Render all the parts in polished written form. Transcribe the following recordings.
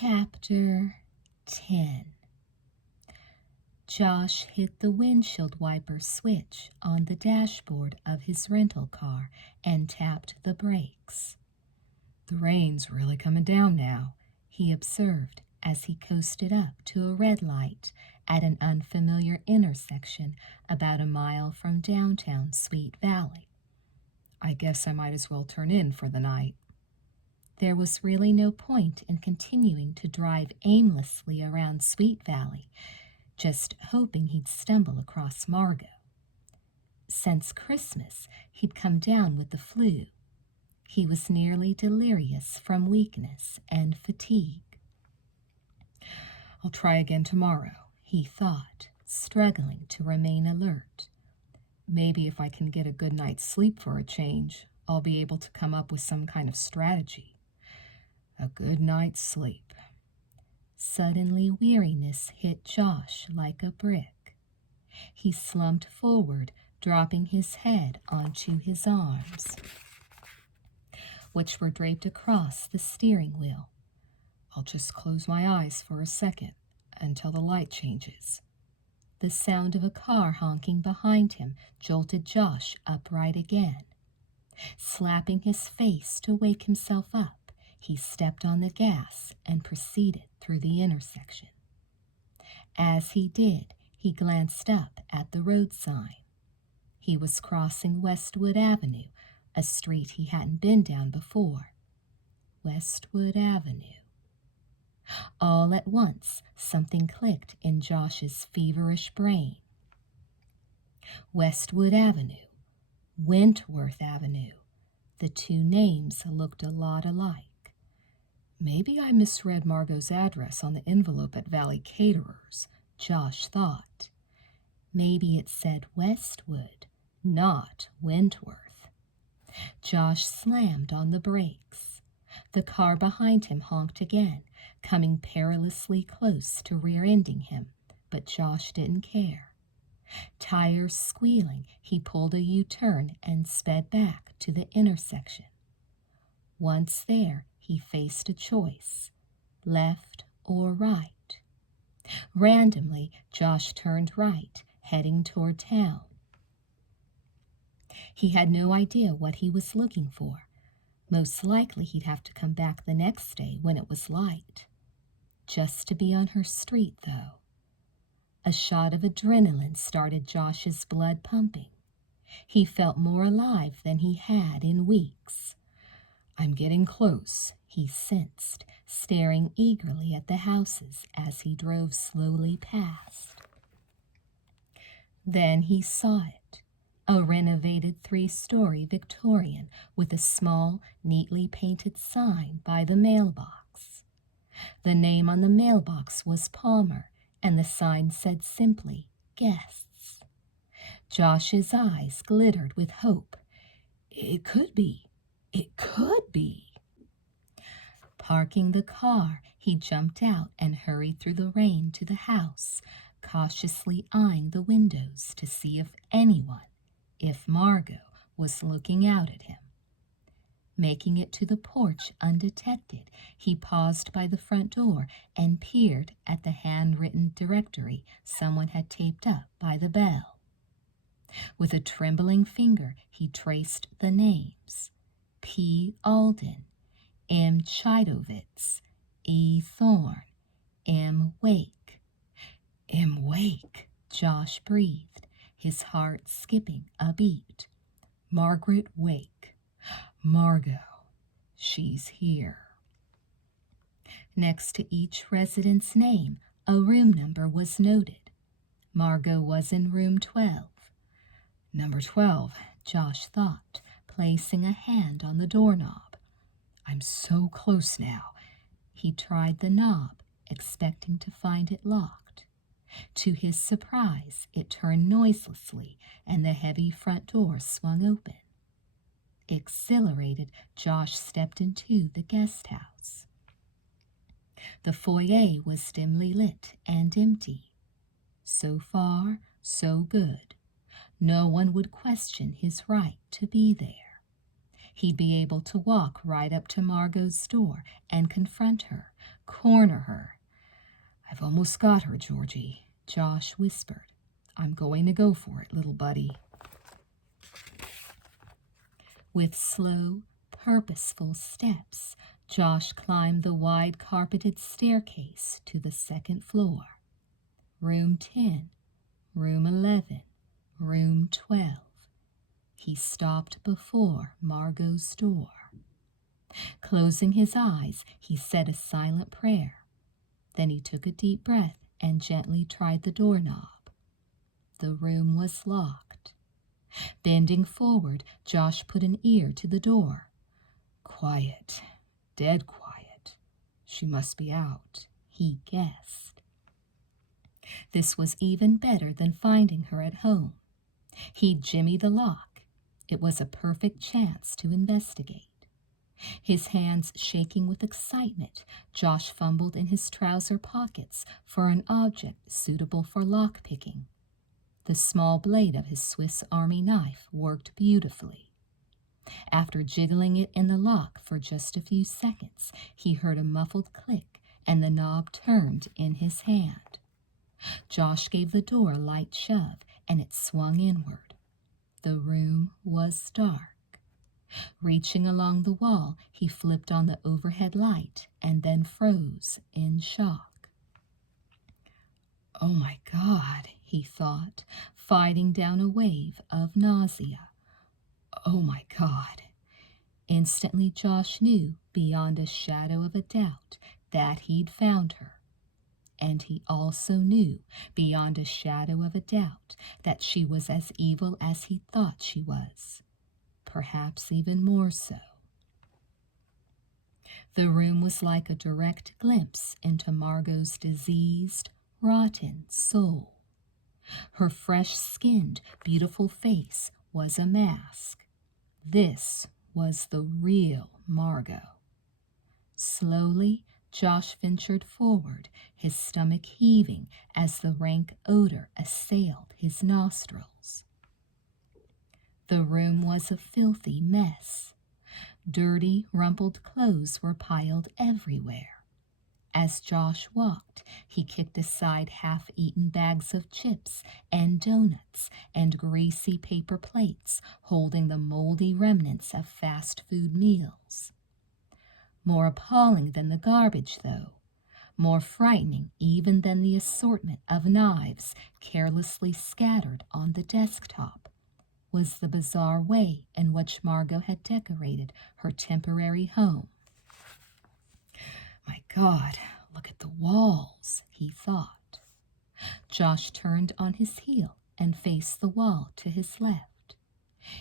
Chapter 10. Josh hit the windshield wiper switch on the dashboard of his rental car and tapped the brakes. "The rain's really coming down now," he observed as he coasted up to a red light at an unfamiliar intersection about a mile from downtown Sweet Valley. "I guess I might as well turn in for the night." There was really no point in continuing to drive aimlessly around Sweet Valley, just hoping he'd stumble across Margo. Since Christmas, he'd come down with the flu. He was nearly delirious from weakness and fatigue. "I'll try again tomorrow," he thought, struggling to remain alert. "Maybe if I can get a good night's sleep for a change, I'll be able to come up with some kind of strategy. A good night's sleep." Suddenly weariness hit Josh like a brick. He slumped forward, dropping his head onto his arms, which were draped across the steering wheel. "I'll just close my eyes for a second until the light changes." The sound of a car honking behind him jolted Josh upright again. Slapping his face to wake himself up, he stepped on the gas and proceeded through the intersection. As he did, he glanced up at the road sign. He was crossing Westwood Avenue, a street he hadn't been down before. Westwood Avenue. All at once, something clicked in Josh's feverish brain. Westwood Avenue, Wentworth Avenue. The two names looked a lot alike. "Maybe I misread Margo's address on the envelope at Valley Caterers," Josh thought. Maybe it said Westwood, not Wentworth. Josh slammed on the brakes. The car behind him honked again, coming perilously close to rear-ending him, but Josh didn't care. Tires squealing, he pulled a U-turn and sped back to the intersection. Once there, he faced a choice, left or right. Randomly, Josh turned right, heading toward town. He had no idea what he was looking for. Most likely he'd have to come back the next day when it was light. Just to be on her street, though. A shot of adrenaline started Josh's blood pumping. He felt more alive than he had in weeks. "I'm getting close," he sensed, staring eagerly at the houses as he drove slowly past. Then he saw it, a renovated 3-story Victorian with a small, neatly painted sign by the mailbox. The name on the mailbox was Palmer, and the sign said simply, "Guests." Josh's eyes glittered with hope. It could be. It could be. Parking the car, he jumped out and hurried through the rain to the house, cautiously eyeing the windows to see if anyone, if Margo, was looking out at him. Making it to the porch undetected, he paused by the front door and peered at the handwritten directory someone had taped up by the bell. With a trembling finger, he traced the names: P. Alden, M. Chidovitz, E. Thorne, M. Wake. "M. Wake," Josh breathed, his heart skipping a beat. "Margaret Wake. Margo. She's here." Next to each resident's name, a room number was noted. Margo was in room 12. "Number 12, Josh thought, placing a hand on the doorknob. "I'm so close now." He tried the knob, expecting to find it locked. To his surprise, it turned noiselessly, and the heavy front door swung open. Exhilarated, Josh stepped into the guest house. The foyer was dimly lit and empty. So far, so good. No one would question his right to be there. He'd be able to walk right up to Margot's door and confront her, corner her. "I've almost got her, Georgie," Josh whispered. "I'm going to go for it, little buddy." With slow, purposeful steps, Josh climbed the wide carpeted staircase to the second floor. Room 10, room 11, room 12. He stopped before Margot's door. Closing his eyes, he said a silent prayer. Then he took a deep breath and gently tried the doorknob. The room was locked. Bending forward, Josh put an ear to the door. Quiet, dead quiet. She must be out, he guessed. This was even better than finding her at home. He'd jimmy the lock. It was a perfect chance to investigate. His hands shaking with excitement, Josh fumbled in his trouser pockets for an object suitable for lock-picking. The small blade of his Swiss Army knife worked beautifully. After jiggling it in the lock for just a few seconds, he heard a muffled click and the knob turned in his hand. Josh gave the door a light shove and it swung inward. The room was dark. Reaching along the wall, he flipped on the overhead light and then froze in shock. "Oh my God," he thought, fighting down a wave of nausea. "Oh my God." Instantly, Josh knew beyond a shadow of a doubt that he'd found her. And he also knew beyond a shadow of a doubt that she was as evil as he thought she was. Perhaps even more so. The room was like a direct glimpse into Margot's diseased, rotten soul. Her fresh-skinned, beautiful face was a mask. This was the real Margo. Slowly, Josh ventured forward, his stomach heaving as the rank odor assailed his nostrils. The room was a filthy mess. Dirty, rumpled clothes were piled everywhere. As Josh walked, he kicked aside half-eaten bags of chips and donuts and greasy paper plates holding the moldy remnants of fast food meals. More appalling than the garbage, though, more frightening even than the assortment of knives carelessly scattered on the desktop, was the bizarre way in which Margo had decorated her temporary home. "My God, look at the walls," he thought. Josh turned on his heel and faced the wall to his left.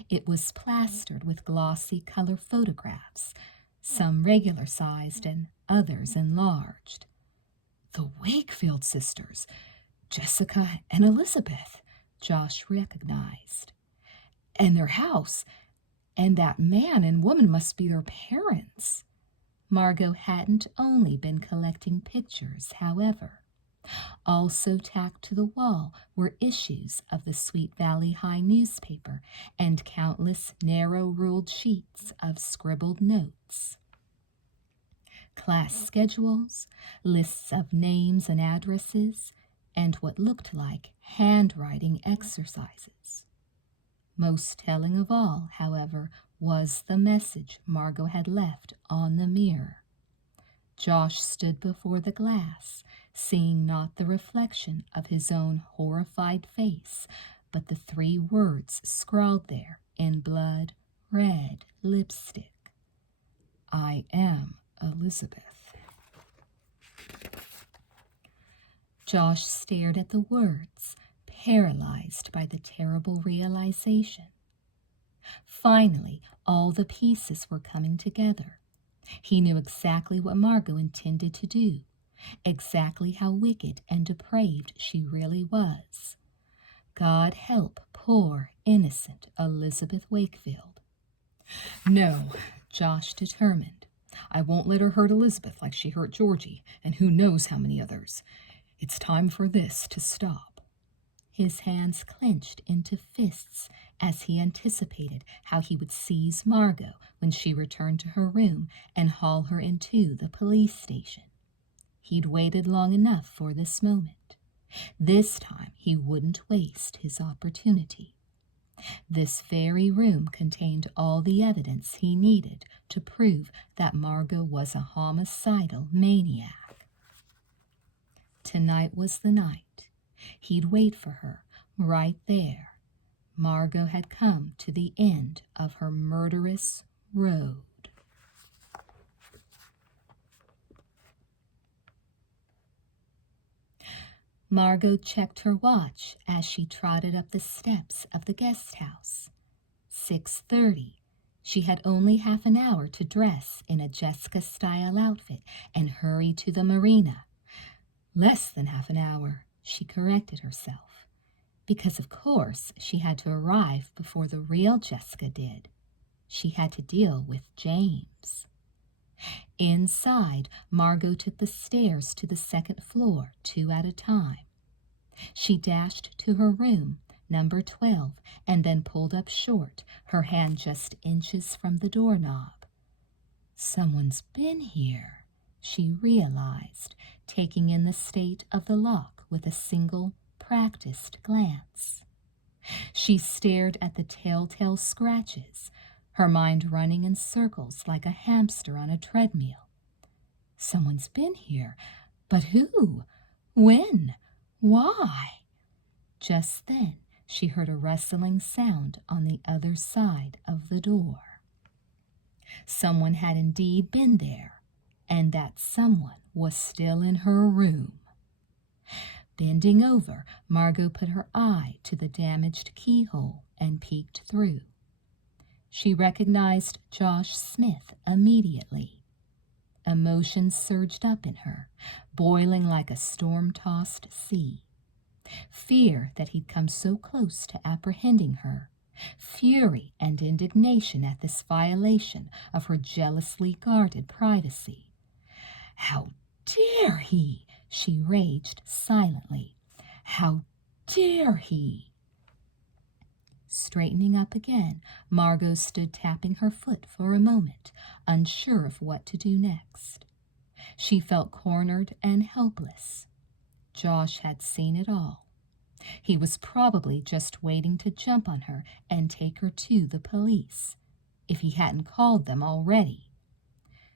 It was plastered with glossy color photographs, some regular-sized and others enlarged. The Wakefield sisters, Jessica and Elizabeth, Josh recognized. And their house, and that man and woman must be their parents. Margo hadn't only been collecting pictures, however. Also tacked to the wall were issues of the Sweet Valley High newspaper and countless narrow-ruled sheets of scribbled notes. Class schedules, lists of names and addresses, and what looked like handwriting exercises. Most telling of all, however, was the message Margo had left on the mirror. Josh stood before the glass, seeing not the reflection of his own horrified face, but the 3 words scrawled there in blood-red lipstick. "I am Elizabeth." Josh stared at the words, paralyzed by the terrible realization. Finally, all the pieces were coming together. He knew exactly what Margo intended to do, exactly how wicked and depraved she really was. God help poor, innocent Elizabeth Wakefield. "No," Josh determined. "I won't let her hurt Elizabeth like she hurt Georgie, and who knows how many others. It's time for this to stop." his hands clenched into fists as he anticipated how he would seize Margo when she returned to her room and haul her into the police station. He'd waited long enough for this moment. This time he wouldn't waste his opportunity. This very room contained all the evidence he needed to prove that Margo was a homicidal maniac. Tonight was the night. He'd wait for her right there. Margo had come to the end of her murderous road. Margo checked her watch as she trotted up the steps of the guest house. 6:30. She had only half an hour to dress in a Jessica-style outfit and hurry to the marina. Less than half an hour, she corrected herself, because of course she had to arrive before the real Jessica did. She had to deal with James. Inside, Margo took the stairs to the second floor, 2 at a time. She dashed to her room, number 12, and then pulled up short, her hand just inches from the doorknob. Someone's been here, she realized, taking in the state of the lock with a single, practiced glance. She stared at the telltale scratches, her mind running in circles like a hamster on a treadmill. Someone's been here, but who? When? Why? Just then, she heard a rustling sound on the other side of the door. Someone had indeed been there, and that someone was still in her room. Bending over, Margo put her eye to the damaged keyhole and peeked through. She recognized Josh Smith immediately. Emotions surged up in her, boiling like a storm-tossed sea. Fear that he'd come so close to apprehending her, fury and indignation at this violation of her jealously guarded privacy. How dare he? She raged silently. How dare he? Straightening up again, Margo stood tapping her foot for a moment, unsure of what to do next. She felt cornered and helpless. Josh had seen it all. He was probably just waiting to jump on her and take her to the police, if he hadn't called them already.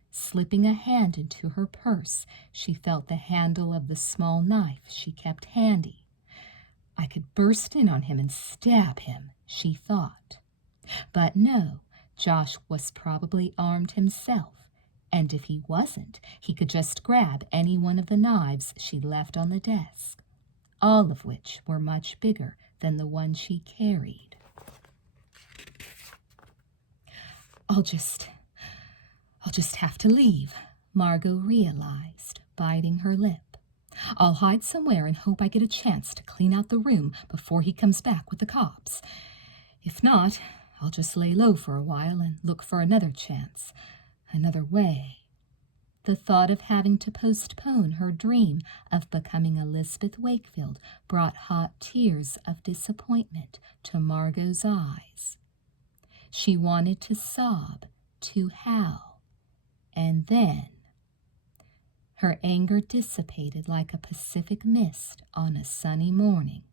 Slipping a hand into her purse, she felt the handle of the small knife she kept handy. I could burst in on him and stab him, she thought. But no, Josh was probably armed himself, and if he wasn't, he could just grab any one of the knives she left on the desk, all of which were much bigger than the one she carried. I'll just have to leave, Margo realized, biting her lip. I'll hide somewhere and hope I get a chance to clean out the room before he comes back with the cops. If not, I'll just lay low for a while and look for another chance, another way. The thought of having to postpone her dream of becoming Elizabeth Wakefield brought hot tears of disappointment to Margo's eyes. She wanted to sob, to howl, and then her anger dissipated like a Pacific mist on a sunny morning.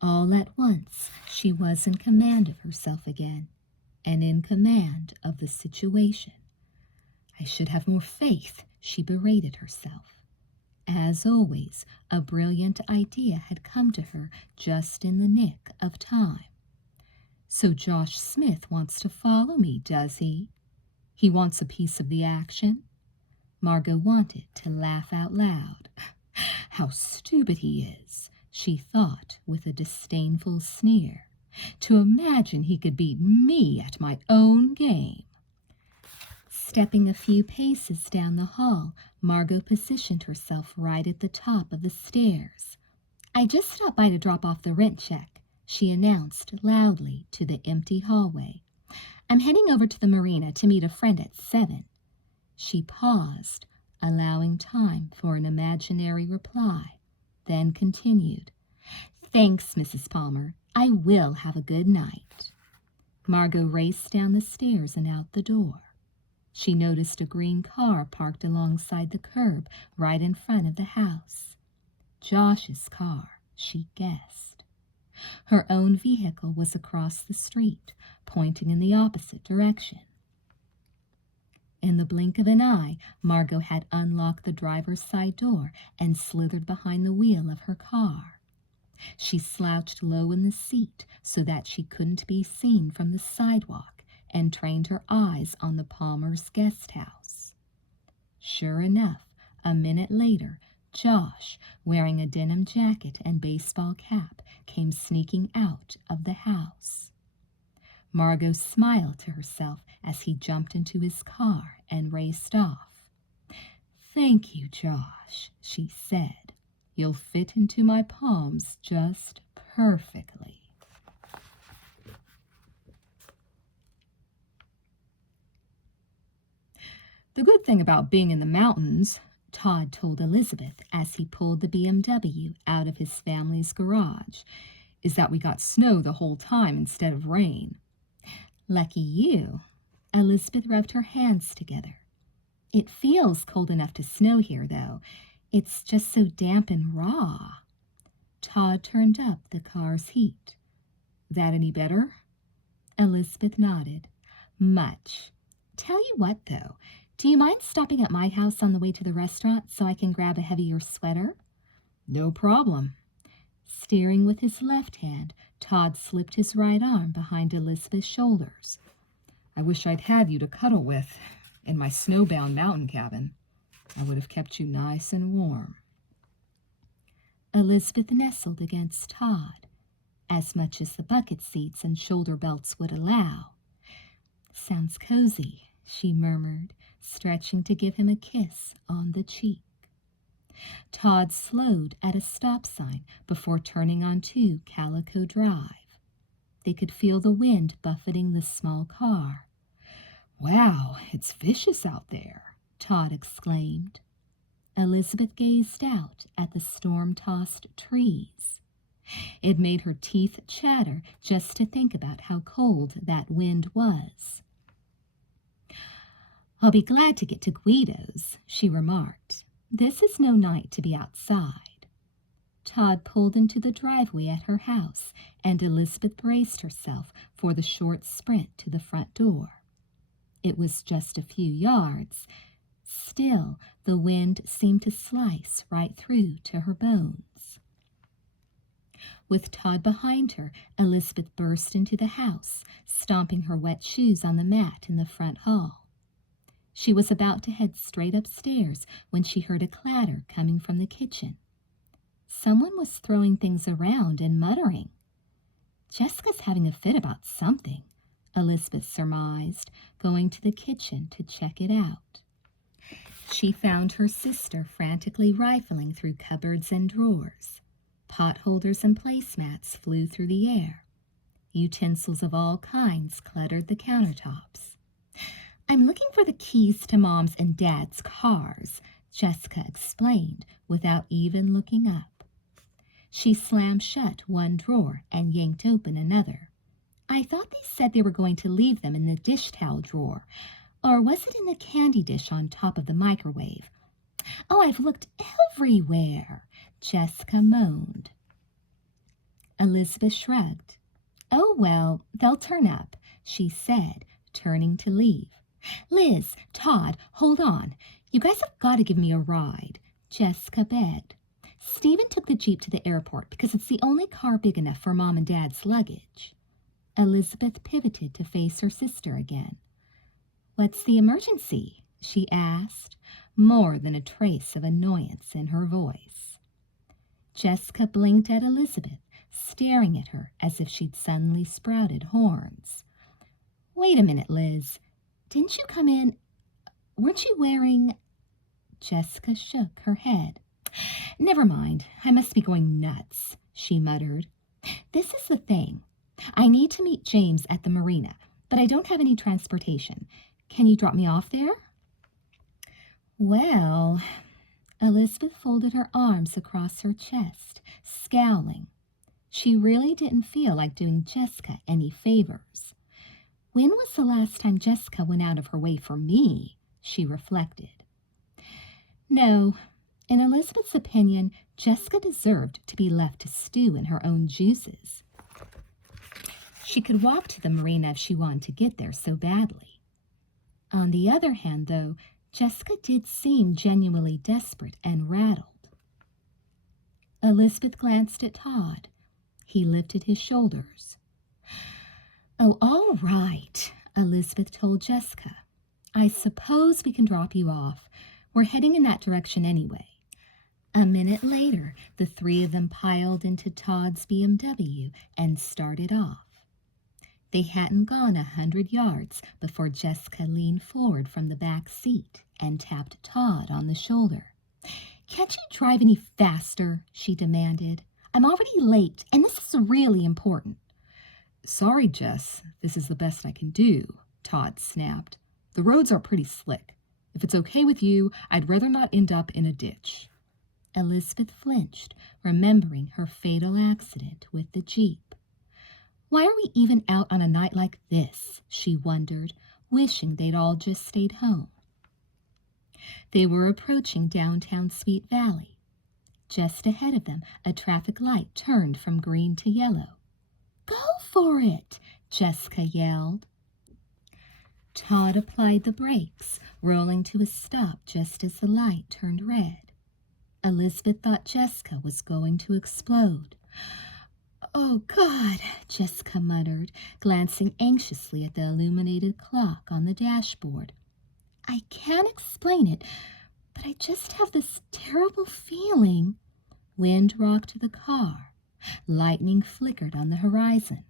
All at once, she was in command of herself again, and in command of the situation. I should have more faith, she berated herself. As always, a brilliant idea had come to her just in the nick of time. So Josh Smith wants to follow me, does he? He wants a piece of the action? Margo wanted to laugh out loud. How stupid he is, she thought with a disdainful sneer. To imagine he could beat me at my own game. Stepping a few paces down the hall, Margo positioned herself right at the top of the stairs. I just stopped by to drop off the rent check, she announced loudly to the empty hallway. I'm heading over to the marina to meet a friend at 7. She paused, allowing time for an imaginary reply, then continued. Thanks, Mrs. Palmer. I will have a good night. Margo raced down the stairs and out the door. She noticed a green car parked alongside the curb right in front of the house. Josh's car, she guessed. Her own vehicle was across the street, pointing in the opposite direction. In the blink of an eye, Margo had unlocked the driver's side door and slithered behind the wheel of her car. She slouched low in the seat so that she couldn't be seen from the sidewalk and trained her eyes on the Palmer's guest house. Sure enough, a minute later, Josh, wearing a denim jacket and baseball cap, came sneaking out of the house. Margo smiled to herself as he jumped into his car and raced off. "Thank you, Josh," she said. "You'll fit into my palms just perfectly." "The good thing about being in the mountains," Todd told Elizabeth as he pulled the BMW out of his family's garage, "is that we got snow the whole time instead of rain." "Lucky you." Elizabeth rubbed her hands together. "It feels cold enough to snow here, though. It's just so damp and raw." Todd turned up the car's heat. "That any better?" Elizabeth nodded. "Much. Tell you what, though, do you mind stopping at my house on the way to the restaurant so I can grab a heavier sweater?" "No problem." Steering with his left hand, Todd slipped his right arm behind Elizabeth's shoulders. "I wish I'd had you to cuddle with in my snowbound mountain cabin. I would have kept you nice and warm." Elizabeth nestled against Todd, as much as the bucket seats and shoulder belts would allow. "Sounds cozy," she murmured, stretching to give him a kiss on the cheek. Todd slowed at a stop sign before turning onto Calico Drive. They could feel the wind buffeting the small car. "Wow, it's vicious out there," Todd exclaimed. Elizabeth gazed out at the storm-tossed trees. It made her teeth chatter just to think about how cold that wind was. "I'll be glad to get to Guido's," she remarked. "This is no night to be outside." Todd pulled into the driveway at her house, and Elizabeth braced herself for the short sprint to the front door. It was just a few yards. Still, the wind seemed to slice right through to her bones. With Todd behind her, Elizabeth burst into the house, stomping her wet shoes on the mat in the front hall. She was about to head straight upstairs when she heard a clatter coming from the kitchen. Someone was throwing things around and muttering. "Jessica's having a fit about something," Elizabeth surmised, going to the kitchen to check it out. She found her sister frantically rifling through cupboards and drawers. Pot holders and placemats flew through the air. Utensils of all kinds cluttered the countertops. "I'm looking for the keys to Mom's and Dad's cars," Jessica explained without even looking up. She slammed shut one drawer and yanked open another. "I thought they said they were going to leave them in the dish towel drawer. Or was it in the candy dish on top of the microwave? Oh, I've looked everywhere," Jessica moaned. Elizabeth shrugged. "Oh, well, they'll turn up," she said, turning to leave. "Liz, Todd, hold on. You guys have got to give me a ride," Jessica begged. "Stephen took the Jeep to the airport because it's the only car big enough for Mom and Dad's luggage." Elizabeth pivoted to face her sister again. "What's the emergency?" she asked, more than a trace of annoyance in her voice. Jessica blinked at Elizabeth, staring at her as if she'd suddenly sprouted horns. "Wait a minute, Liz. Didn't you come in? Weren't you wearing—" Jessica shook her head. "Never mind. I must be going nuts," she muttered. "This is the thing. I need to meet James at the marina, but I don't have any transportation. Can you drop me off there?" "Well," Elizabeth folded her arms across her chest, scowling. She really didn't feel like doing Jessica any favors. When was the last time Jessica went out of her way for me? She reflected. No, in Elizabeth's opinion, Jessica deserved to be left to stew in her own juices. She could walk to the marina if she wanted to get there so badly. On the other hand, though, Jessica did seem genuinely desperate and rattled. Elizabeth glanced at Todd. He lifted his shoulders. Oh, all right, Elizabeth told Jessica. I suppose we can drop you off. We're heading in that direction anyway. A minute later, the three of them piled into Todd's BMW and started off. They hadn't gone 100 yards before Jessica leaned forward from the back seat and tapped Todd on the shoulder. Can't you drive any faster? She demanded. I'm already late, and this is really important. Sorry, Jess. This is the best I can do, Todd snapped. The roads are pretty slick. If it's okay with you, I'd rather not end up in a ditch. Elizabeth flinched, remembering her fatal accident with the Jeep. Why are we even out on a night like this? She wondered, wishing they'd all just stayed home. They were approaching downtown Sweet Valley. Just ahead of them, a traffic light turned from green to yellow. Go for it, Jessica yelled. Todd applied the brakes, rolling to a stop just as the light turned red. Elizabeth thought Jessica was going to explode. Oh, God, Jessica muttered, glancing anxiously at the illuminated clock on the dashboard. I can't explain it, but I just have this terrible feeling. Wind rocked the car. Lightning flickered on the horizon.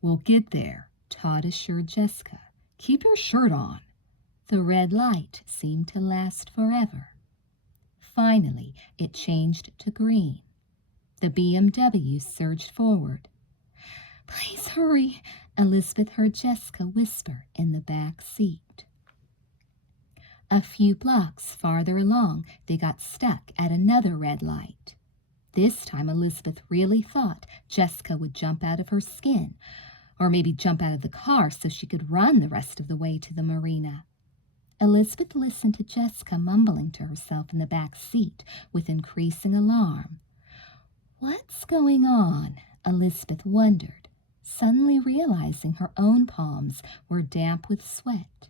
We'll get there, Todd assured Jessica. Keep your shirt on. The red light seemed to last forever. Finally, it changed to green. The BMW surged forward. Please hurry, Elizabeth heard Jessica whisper in the back seat. A few blocks farther along, they got stuck at another red light. This time, Elizabeth really thought Jessica would jump out of her skin, or maybe jump out of the car so she could run the rest of the way to the marina. Elizabeth listened to Jessica mumbling to herself in the back seat with increasing alarm. What's going on? Elizabeth wondered, suddenly realizing her own palms were damp with sweat,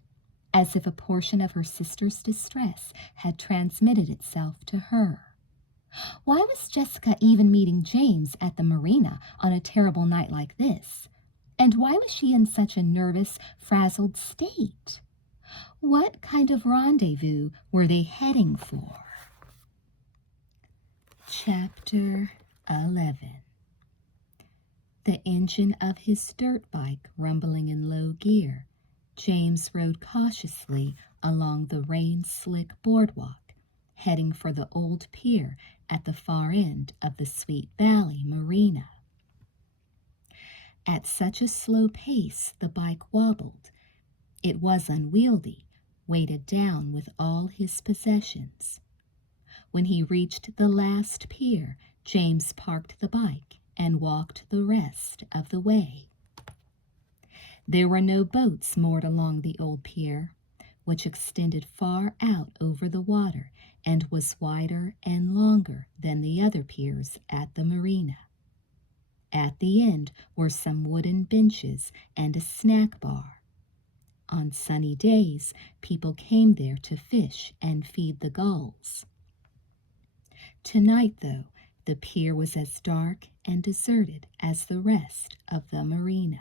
as if a portion of her sister's distress had transmitted itself to her. Why was Jessica even meeting James at the marina on a terrible night like this? And why was she in such a nervous, frazzled state? What kind of rendezvous were they heading for? Chapter 11. The engine of his dirt bike rumbling in low gear, James rode cautiously along the rain-slick boardwalk, heading for the old pier at the far end of the Sweet Valley Marina. At such a slow pace, the bike wobbled. It was unwieldy, weighted down with all his possessions. When he reached the last pier, James parked the bike and walked the rest of the way. There were no boats moored along the old pier, which extended far out over the water and was wider and longer than the other piers at the marina. At the end were some wooden benches and a snack bar. On sunny days, people came there to fish and feed the gulls. Tonight, though, the pier was as dark and deserted as the rest of the marina.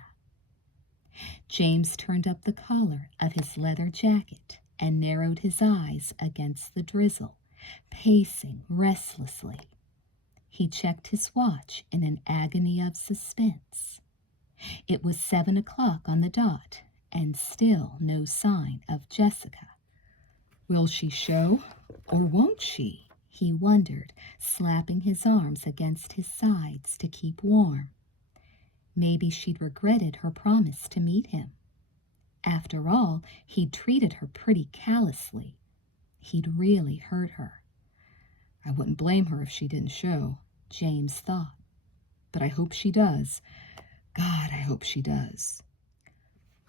James turned up the collar of his leather jacket and narrowed his eyes against the drizzle, pacing restlessly. He checked his watch in an agony of suspense. It was 7 o'clock on the dot, and still no sign of Jessica. Will she show, or won't she? He wondered, slapping his arms against his sides to keep warm. Maybe she'd regretted her promise to meet him. After all, he'd treated her pretty callously. He'd really hurt her. I wouldn't blame her if she didn't show, James thought. but I hope she does. God, I hope she does.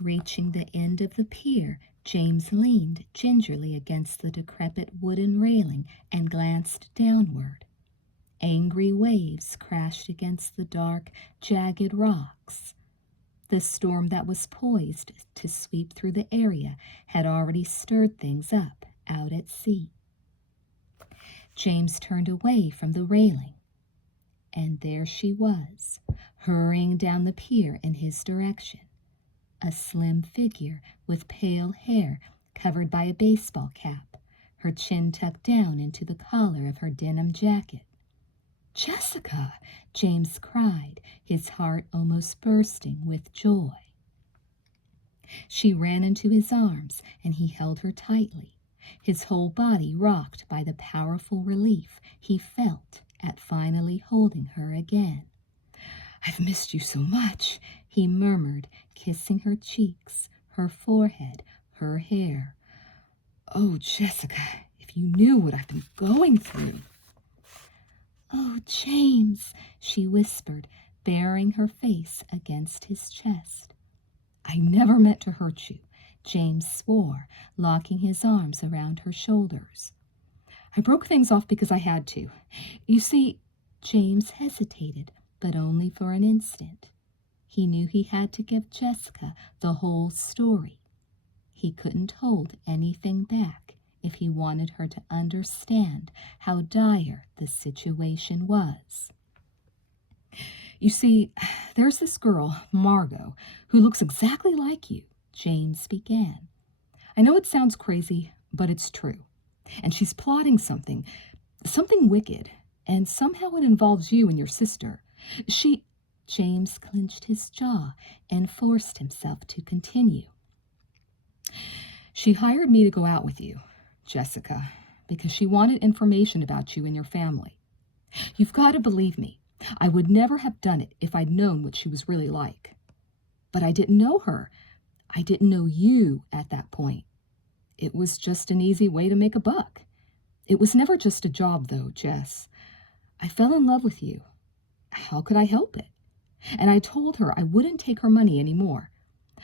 Reaching the end of the pier, James leaned gingerly against the decrepit wooden railing and glanced downward. Angry waves crashed against the dark, jagged rocks. The storm that was poised to sweep through the area had already stirred things up out at sea. James turned away from the railing, and there she was, hurrying down the pier in his direction, a slim figure with pale hair covered by a baseball cap, her chin tucked down into the collar of her denim jacket. "Jessica!" James cried, his heart almost bursting with joy. She ran into his arms, and he held her tightly, his whole body rocked by the powerful relief he felt at finally holding her again. "I've missed you so much," he murmured, kissing her cheeks, her forehead, her hair. "Oh, Jessica, if you knew what I've been going through." "Oh, James," she whispered, burying her face against his chest. "I never meant to hurt you," James swore, locking his arms around her shoulders. "I broke things off because I had to. You see," James hesitated, but only for an instant. He knew he had to give Jessica the whole story. He couldn't hold anything back if he wanted her to understand how dire the situation was. "You see, there's this girl, Margo, who looks exactly like you," James began. "I know it sounds crazy, but it's true. And she's plotting something wicked, and somehow it involves you and your sister. James clenched his jaw and forced himself to continue. She hired me to go out with you, Jessica, because she wanted information about you and your family. You've got to believe me. I would never have done it if I'd known what she was really like. But I didn't know her. I didn't know you at that point. It was just an easy way to make a buck. It was never just a job, though, Jess. I fell in love with you. How could I help it? And I told her I wouldn't take her money anymore.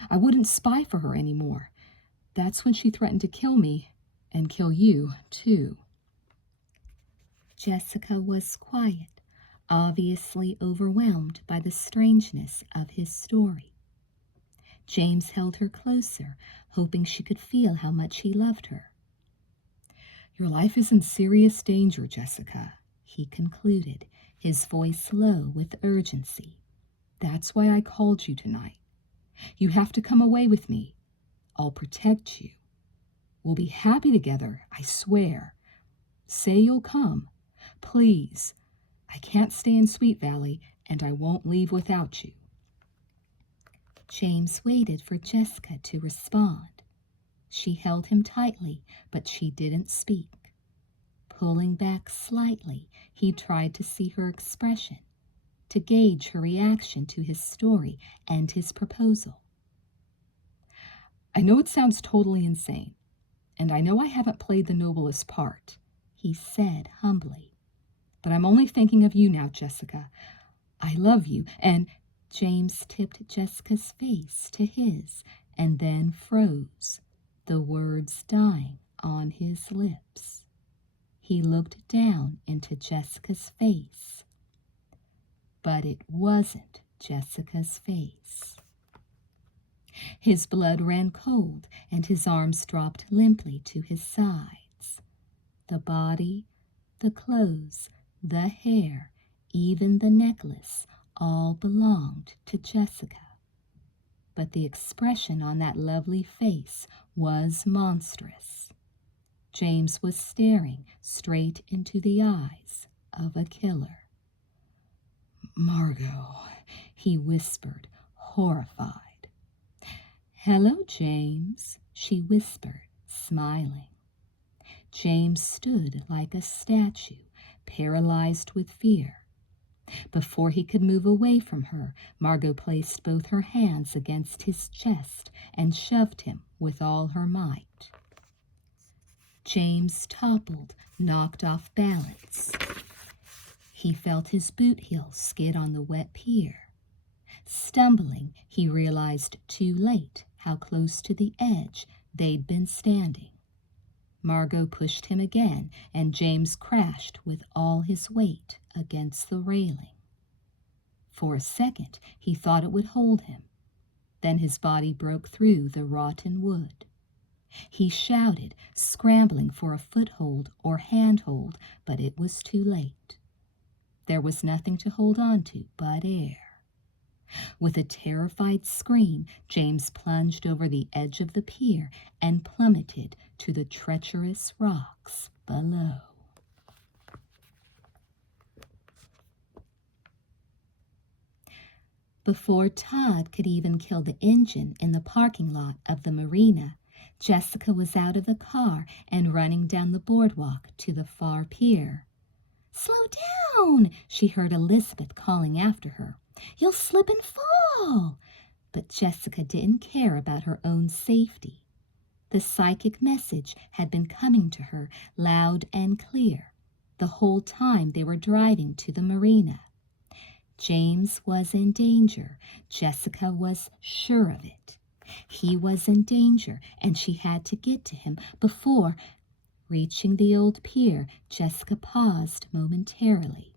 I wouldn't spy for her anymore. That's when she threatened to kill me and kill you, too." Jessica was quiet, obviously overwhelmed by the strangeness of his story. James held her closer, hoping she could feel how much he loved her. "Your life is in serious danger, Jessica," he concluded, his voice low with urgency. "That's why I called you tonight. You have to come away with me. I'll protect you. We'll be happy together, I swear. Say you'll come. Please. I can't stay in Sweet Valley, and I won't leave without you." James waited for Jessica to respond. She held him tightly, but she didn't speak. Pulling back slightly, he tried to see her expression, to gauge her reaction to his story and his proposal. "I know it sounds totally insane, and I know I haven't played the noblest part," he said humbly. "But I'm only thinking of you now, Jessica. I love you, and—" James tipped Jessica's face to his and then froze, the words dying on his lips. He looked down into Jessica's face, but it wasn't Jessica's face. His blood ran cold, and his arms dropped limply to his sides. The body, the clothes, the hair, even the necklace, all belonged to Jessica. But the expression on that lovely face was monstrous. James was staring straight into the eyes of a killer. "Margo," he whispered, horrified. "Hello, James," she whispered, smiling. James stood like a statue, paralyzed with fear. Before he could move away from her, Margo placed both her hands against his chest and shoved him with all her might. James toppled, knocked off balance. he felt his boot heel skid on the wet pier. Stumbling, he realized too late how close to the edge they'd been standing. Margo pushed him again, and James crashed with all his weight against the railing. For a second, he thought it would hold him. Then his body broke through the rotten wood. He shouted, scrambling for a foothold or handhold, but it was too late. There was nothing to hold on to but air. With a terrified scream, James plunged over the edge of the pier and plummeted to the treacherous rocks below. Before Todd could even kill the engine in the parking lot of the marina, Jessica was out of the car and running down the boardwalk to the far pier. "Slow down!" she heard Elizabeth calling after her. "You'll slip and fall!" But Jessica didn't care about her own safety. The psychic message had been coming to her loud and clear the whole time they were driving to the marina. James was in danger. Jessica was sure of it. He was in danger, and she had to get to him before... Reaching the old pier, Jessica paused momentarily.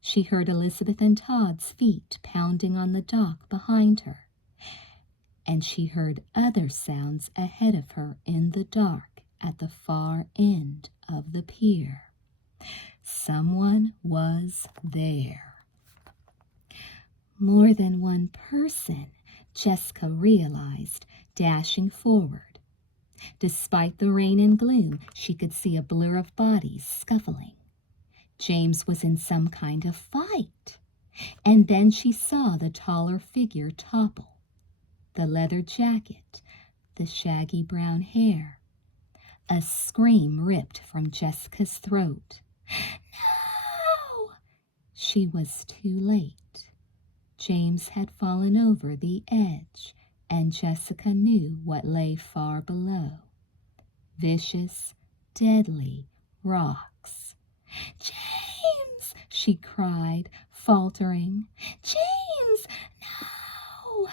She heard Elizabeth and Todd's feet pounding on the dock behind her, and she heard other sounds ahead of her in the dark at the far end of the pier. Someone was there. More than one person, Jessica realized, dashing forward. Despite the rain and gloom, she could see a blur of bodies scuffling. James was in some kind of fight. And then she saw the taller figure topple. The leather jacket, the shaggy brown hair. A scream ripped from Jessica's throat. "No!" She was too late. James had fallen over the edge, and Jessica knew what lay far below. Vicious, deadly rocks. "James!" she cried, faltering. "James! No!"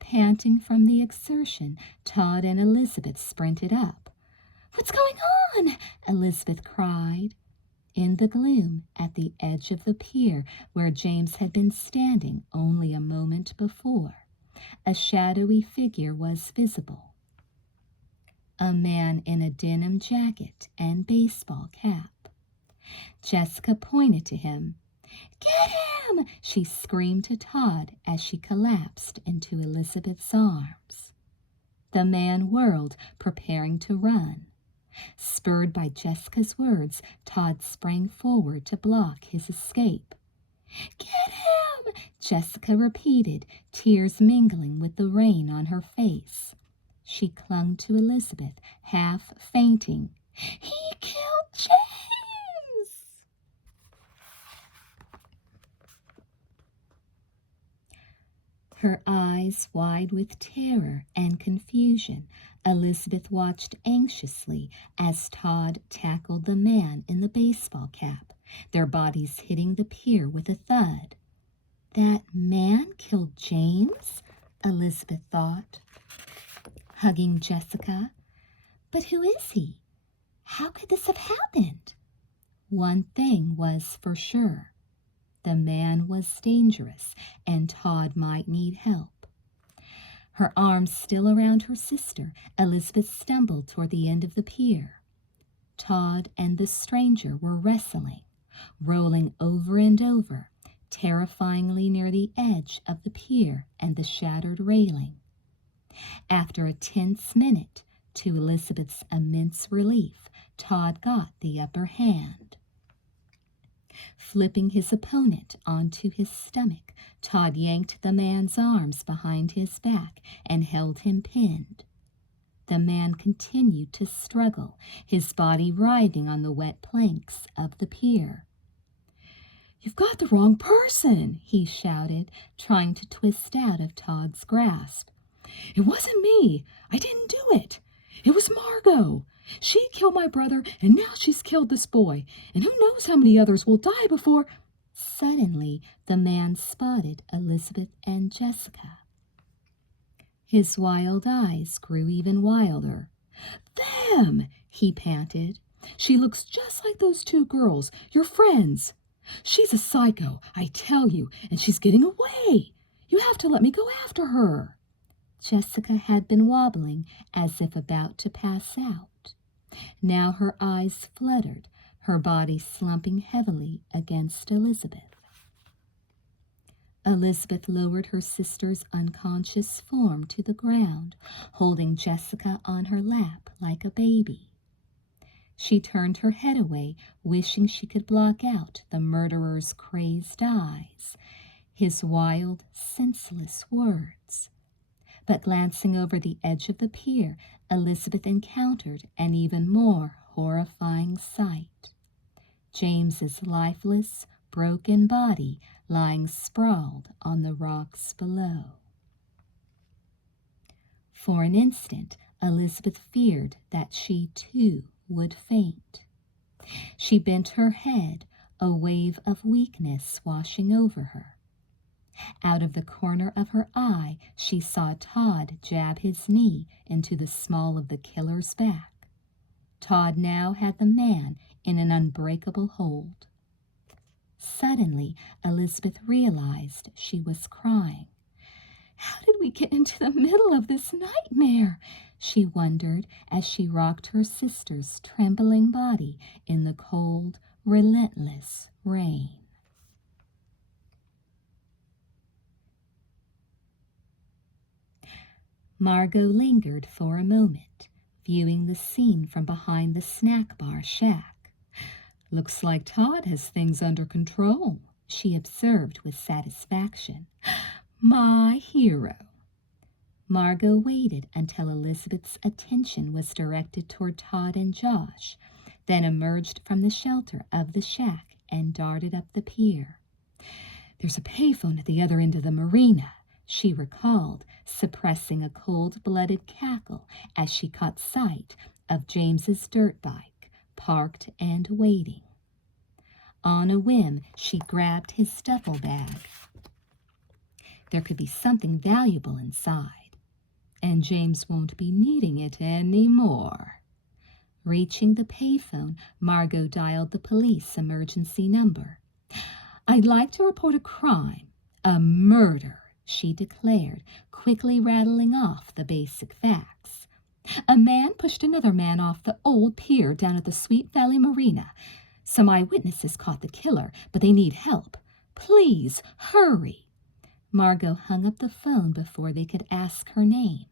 Panting from the exertion, Todd and Elizabeth sprinted up. "What's going on?" Elizabeth cried. In the gloom, at the edge of the pier where James had been standing only a moment before, a shadowy figure was visible. A man in a denim jacket and baseball cap. Jessica pointed to him. "Get him!" she screamed to Todd as she collapsed into Elizabeth's arms. The man whirled, preparing to run. Spurred by Jessica's words, Todd sprang forward to block his escape. "Get him!" Jessica repeated, tears mingling with the rain on her face. She clung to Elizabeth, half fainting. "He killed James!" Her eyes wide with terror and confusion, Elizabeth watched anxiously as Todd tackled the man in the baseball cap, their bodies hitting the pier with a thud. "That man killed James?" Elizabeth thought, hugging Jessica. "But who is he? How could this have happened?" One thing was for sure. The man was dangerous, and Todd might need help. Her arms still around her sister, Elizabeth stumbled toward the end of the pier. Todd and the stranger were wrestling, rolling over and over, terrifyingly near the edge of the pier and the shattered railing. After a tense minute, to Elizabeth's immense relief, Todd got the upper hand. Flipping his opponent onto his stomach, Todd yanked the man's arms behind his back and held him pinned. The man continued to struggle, his body writhing on the wet planks of the pier. "You've got the wrong person," he shouted, trying to twist out of Todd's grasp. "It wasn't me. I didn't do it. It was Margo. She killed my brother, and now she's killed this boy, and who knows how many others will die before—" Suddenly, the man spotted Elizabeth and Jessica. His wild eyes grew even wilder. "Them!" he panted. "She looks just like those two girls, your friends. She's a psycho, I tell you, and she's getting away. You have to let me go after her." Jessica had been wobbling as if about to pass out. Now her eyes fluttered, her body slumping heavily against Elizabeth. Elizabeth lowered her sister's unconscious form to the ground, holding Jessica on her lap like a baby. She turned her head away, wishing she could block out the murderer's crazed eyes, his wild, senseless words. But glancing over the edge of the pier, Elizabeth encountered an even more horrifying sight. James's lifeless, broken body lying sprawled on the rocks below. For an instant, Elizabeth feared that she too would faint. She bent her head, a wave of weakness washing over her. Out of the corner of her eye, she saw Todd jab his knee into the small of the killer's back. Todd now had the man in an unbreakable hold. Suddenly, Elizabeth realized she was crying. "How did we get into the middle of this nightmare?" she wondered as she rocked her sister's trembling body in the cold, relentless rain. Margo lingered for a moment, viewing the scene from behind the snack bar shack. "Looks like Todd has things under control," she observed with satisfaction. "My hero." Margo waited until Elizabeth's attention was directed toward Todd and Josh, then emerged from the shelter of the shack and darted up the pier. "There's a payphone at the other end of the marina," she recalled, suppressing a cold-blooded cackle as she caught sight of James's dirt bike, parked and waiting. On a whim, she grabbed his duffel bag. There could be something valuable inside, and James won't be needing it anymore. Reaching the payphone, Margo dialed the police emergency number. "I'd like to report a crime, a murder," she declared, quickly rattling off the basic facts. "A man pushed another man off the old pier down at the Sweet Valley Marina. Some eyewitnesses caught the killer, but they need help. Please, hurry." Margo hung up the phone before they could ask her name.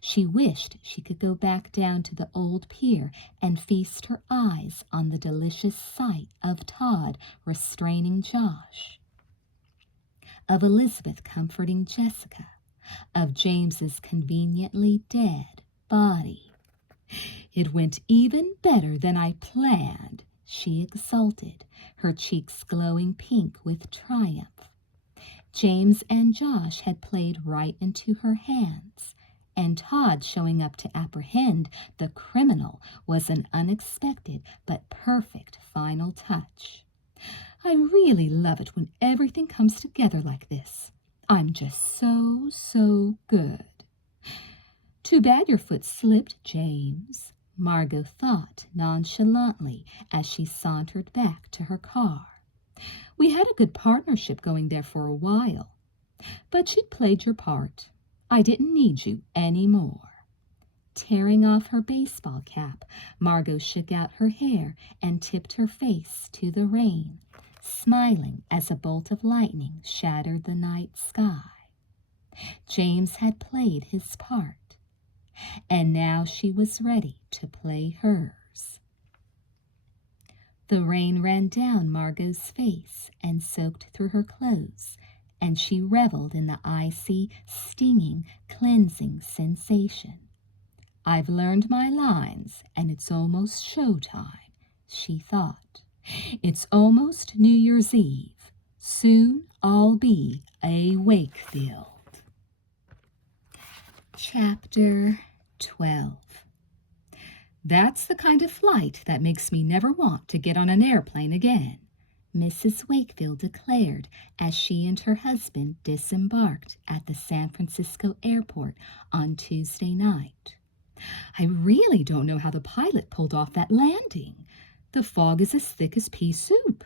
She wished she could go back down to the old pier and feast her eyes on the delicious sight of Todd restraining Josh, of Elizabeth comforting Jessica, of James's conveniently dead body. "It went even better than I planned," she exulted, her cheeks glowing pink with triumph. James and Josh had played right into her hands, and Todd showing up to apprehend the criminal was an unexpected but perfect final touch. "I really love it when everything comes together like this. I'm just so good." "Too bad your foot slipped, James," Margo thought nonchalantly as she sauntered back to her car. "We had a good partnership going there for a while. But you played your part. I didn't need you anymore." Tearing off her baseball cap, Margo shook out her hair and tipped her face to the rain, smiling as a bolt of lightning shattered the night sky. James had played his part, and now she was ready to play hers. The rain ran down Margo's face and soaked through her clothes, and she reveled in the icy, stinging, cleansing sensation. "I've learned my lines, and it's almost showtime," she thought. "It's almost New Year's Eve. Soon I'll be a Wakefield." Chapter 12. That's the kind of flight that makes me never want to get on an airplane again, Mrs. Wakefield declared as she and her husband disembarked at the San Francisco airport on Tuesday night. I really don't know how the pilot pulled off that landing. The fog is as thick as pea soup.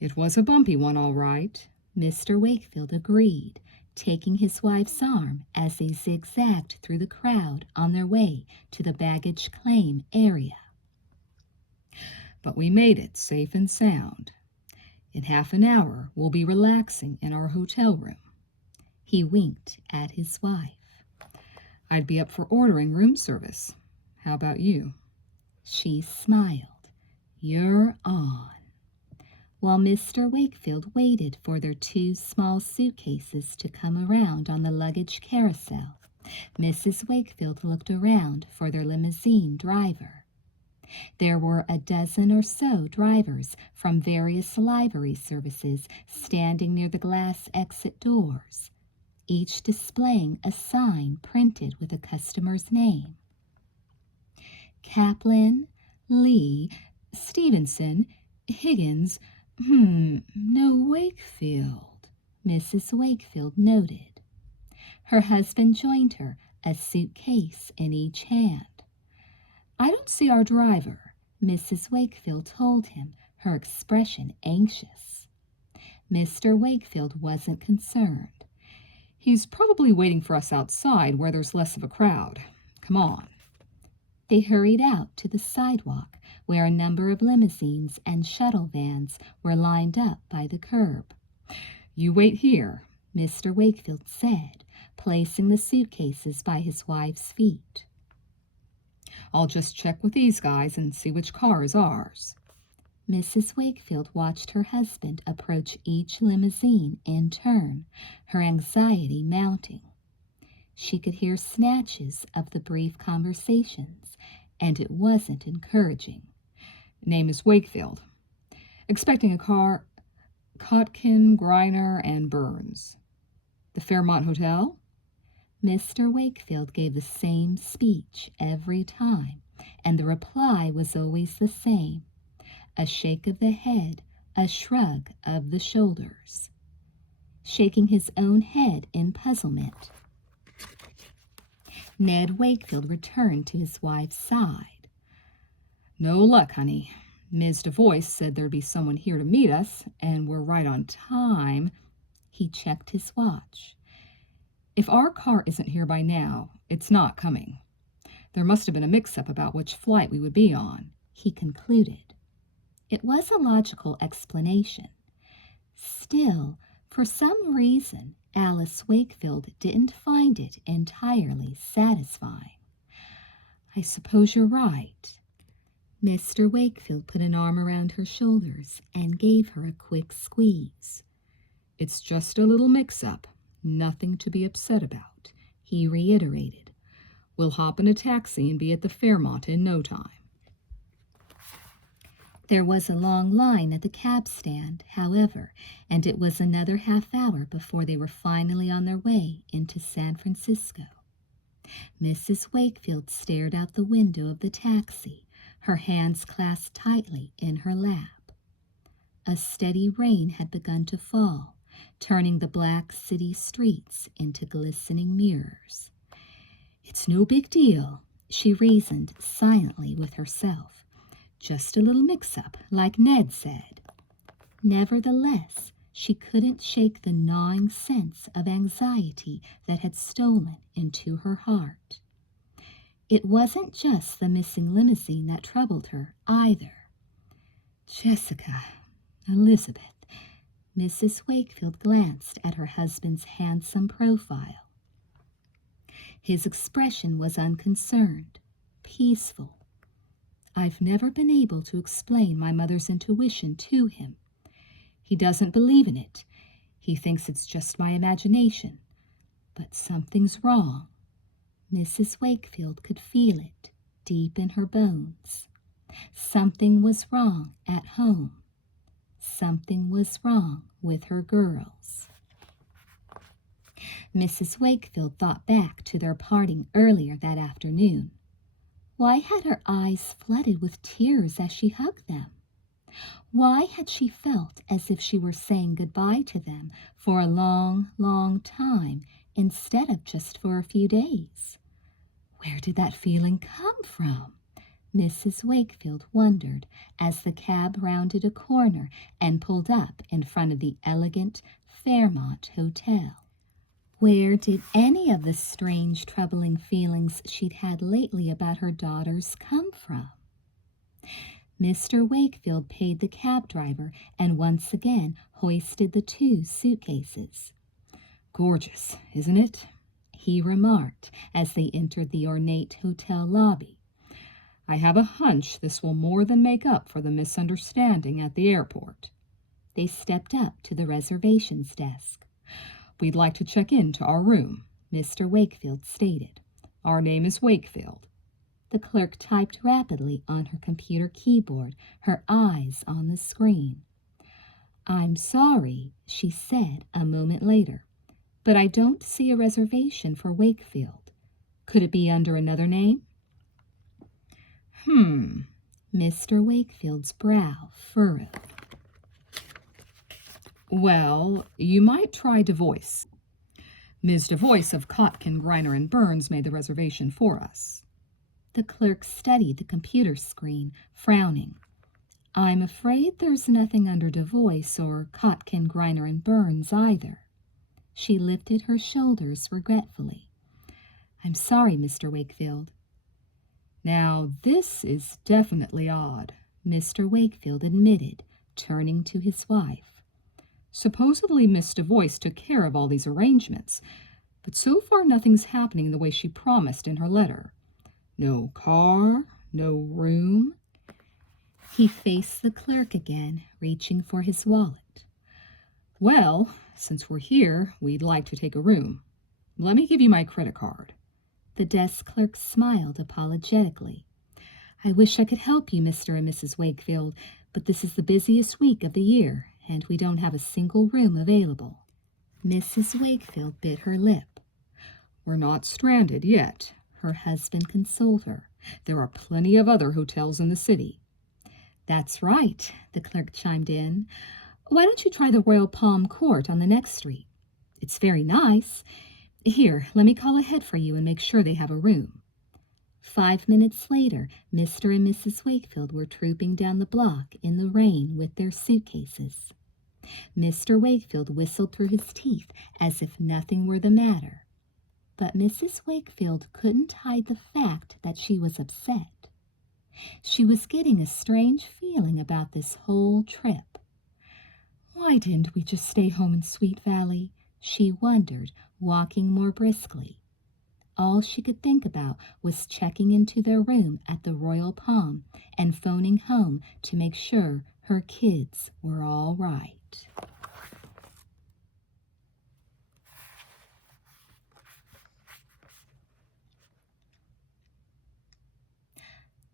It was a bumpy one, all right, Mr. Wakefield agreed, taking his wife's arm as they zigzagged through the crowd on their way to the baggage claim area. But we made it safe and sound. In half an hour, we'll be relaxing in our hotel room. He winked at his wife. I'd be up for ordering room service. How about you? She smiled. You're on. While Mr. Wakefield waited for their 2 small suitcases to come around on the luggage carousel, Mrs. Wakefield looked around for their limousine driver. There were a dozen or so drivers from various livery services standing near the glass exit doors, each displaying a sign printed with a customer's name. Kaplan, Lee, Stevenson, Higgins, no Wakefield, Mrs. Wakefield noted. Her husband joined her, a suitcase in each hand. I don't see our driver, Mrs. Wakefield told him, her expression anxious. Mr. Wakefield wasn't concerned. He's probably waiting for us outside where there's less of a crowd. Come on. They hurried out to the sidewalk where a number of limousines and shuttle vans were lined up by the curb. You wait here, Mr. Wakefield said, placing the suitcases by his wife's feet. I'll just check with these guys and see which car is ours. Mrs. Wakefield watched her husband approach each limousine in turn, her anxiety mounting. She could hear snatches of the brief conversations, and it wasn't encouraging. Name is Wakefield. Expecting a car, Kotkin, Greiner, and Burns. The Fairmont Hotel? Mr. Wakefield gave the same speech every time, and the reply was always the same. A shake of the head, a shrug of the shoulders. Shaking his own head in puzzlement, Ned Wakefield returned to his wife's side. No luck, honey. Ms. DeVoyce said there'd be someone here to meet us, and we're right on time. He checked his watch. If our car isn't here by now, it's not coming. There must have been a mix-up about which flight we would be on, he concluded. It was a logical explanation. Still, for some reason, Alice Wakefield didn't find it entirely satisfying. I suppose you're right. Mr. Wakefield put an arm around her shoulders and gave her a quick squeeze. It's just a little mix-up, nothing to be upset about, he reiterated. We'll hop in a taxi and be at the Fairmont in no time. There was a long line at the cab stand, however, and it was another half hour before they were finally on their way into San Francisco. Mrs. Wakefield stared out the window of the taxi, her hands clasped tightly in her lap. A steady rain had begun to fall, turning the black city streets into glistening mirrors. It's no big deal, she reasoned silently with herself. Just a little mix-up, like Ned said. Nevertheless, she couldn't shake the gnawing sense of anxiety that had stolen into her heart. It wasn't just the missing limousine that troubled her, either. Jessica, Elizabeth. Mrs. Wakefield glanced at her husband's handsome profile. His expression was unconcerned, peaceful. I've never been able to explain my mother's intuition to him. He doesn't believe in it. He thinks it's just my imagination. But something's wrong. Mrs. Wakefield could feel it deep in her bones. Something was wrong at home. Something was wrong with her girls. Mrs. Wakefield thought back to their parting earlier that afternoon. Why had her eyes flooded with tears as she hugged them? Why had she felt as if she were saying goodbye to them for a long, long time instead of just for a few days? Where did that feeling come from? Mrs. Wakefield wondered as the cab rounded a corner and pulled up in front of the elegant Fairmont Hotel. Where did any of the strange, troubling feelings she'd had lately about her daughters come from? Mr. Wakefield paid the cab driver and once again hoisted the 2 suitcases. Gorgeous, isn't it? He remarked as they entered the ornate hotel lobby. I have a hunch this will more than make up for the misunderstanding at the airport. They stepped up to the reservations desk. We'd like to check into our room, Mr. Wakefield stated. Our name is Wakefield. The clerk typed rapidly on her computer keyboard, her eyes on the screen. I'm sorry, she said a moment later, but I don't see a reservation for Wakefield. Could it be under another name? Mr. Wakefield's brow furrowed. Well, you might try DeVoice. Ms. DeVoice of Kotkin, Griner, and Burns made the reservation for us. The clerk studied the computer screen, frowning. I'm afraid there's nothing under DeVoice or Kotkin, Griner, and Burns either. She lifted her shoulders regretfully. I'm sorry, Mr. Wakefield. Now, this is definitely odd, Mr. Wakefield admitted, turning to his wife. Supposedly Miss DeVoice took care of all these arrangements, but so far nothing's happening the way she promised in her letter. No car, no room. He faced the clerk again, reaching for his wallet. Well, since we're here, we'd like to take a room. Let me give you my credit card. The desk clerk smiled apologetically. I wish I could help you, Mr. and Mrs. Wakefield, but this is the busiest week of the year, and we don't have a single room available. Mrs. Wakefield bit her lip. We're not stranded yet, her husband consoled her. There are plenty of other hotels in the city. That's right, the clerk chimed in. Why don't you try the Royal Palm Court on the next street? It's very nice. Here, let me call ahead for you and make sure they have a room. 5 minutes later, Mr. and Mrs. Wakefield were trooping down the block in the rain with their suitcases. Mr. Wakefield whistled through his teeth as if nothing were the matter. But Mrs. Wakefield couldn't hide the fact that she was upset. She was getting a strange feeling about this whole trip. Why didn't we just stay home in Sweet Valley? She wondered, walking more briskly. All she could think about was checking into their room at the Royal Palm and phoning home to make sure her kids were all right.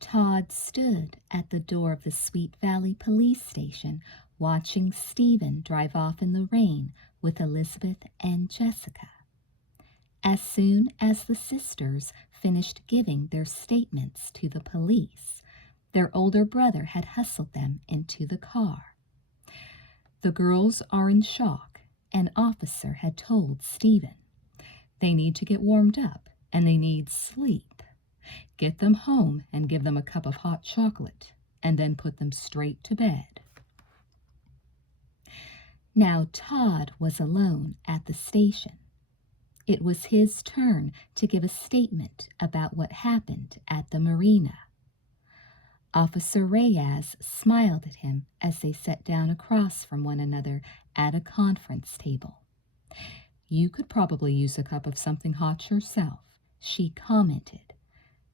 Todd stood at the door of the Sweet Valley police station watching Stephen drive off in the rain with Elizabeth and Jessica. As soon as the sisters finished giving their statements to the police, their older brother had hustled them into the car. The girls are in shock, an officer had told Stephen. They need to get warmed up, and they need sleep. Get them home and give them a cup of hot chocolate, and then put them straight to bed. Now Todd was alone at the station. It was his turn to give a statement about what happened at the marina. Officer Reyes smiled at him as they sat down across from one another at a conference table. You could probably use a cup of something hot yourself, she commented.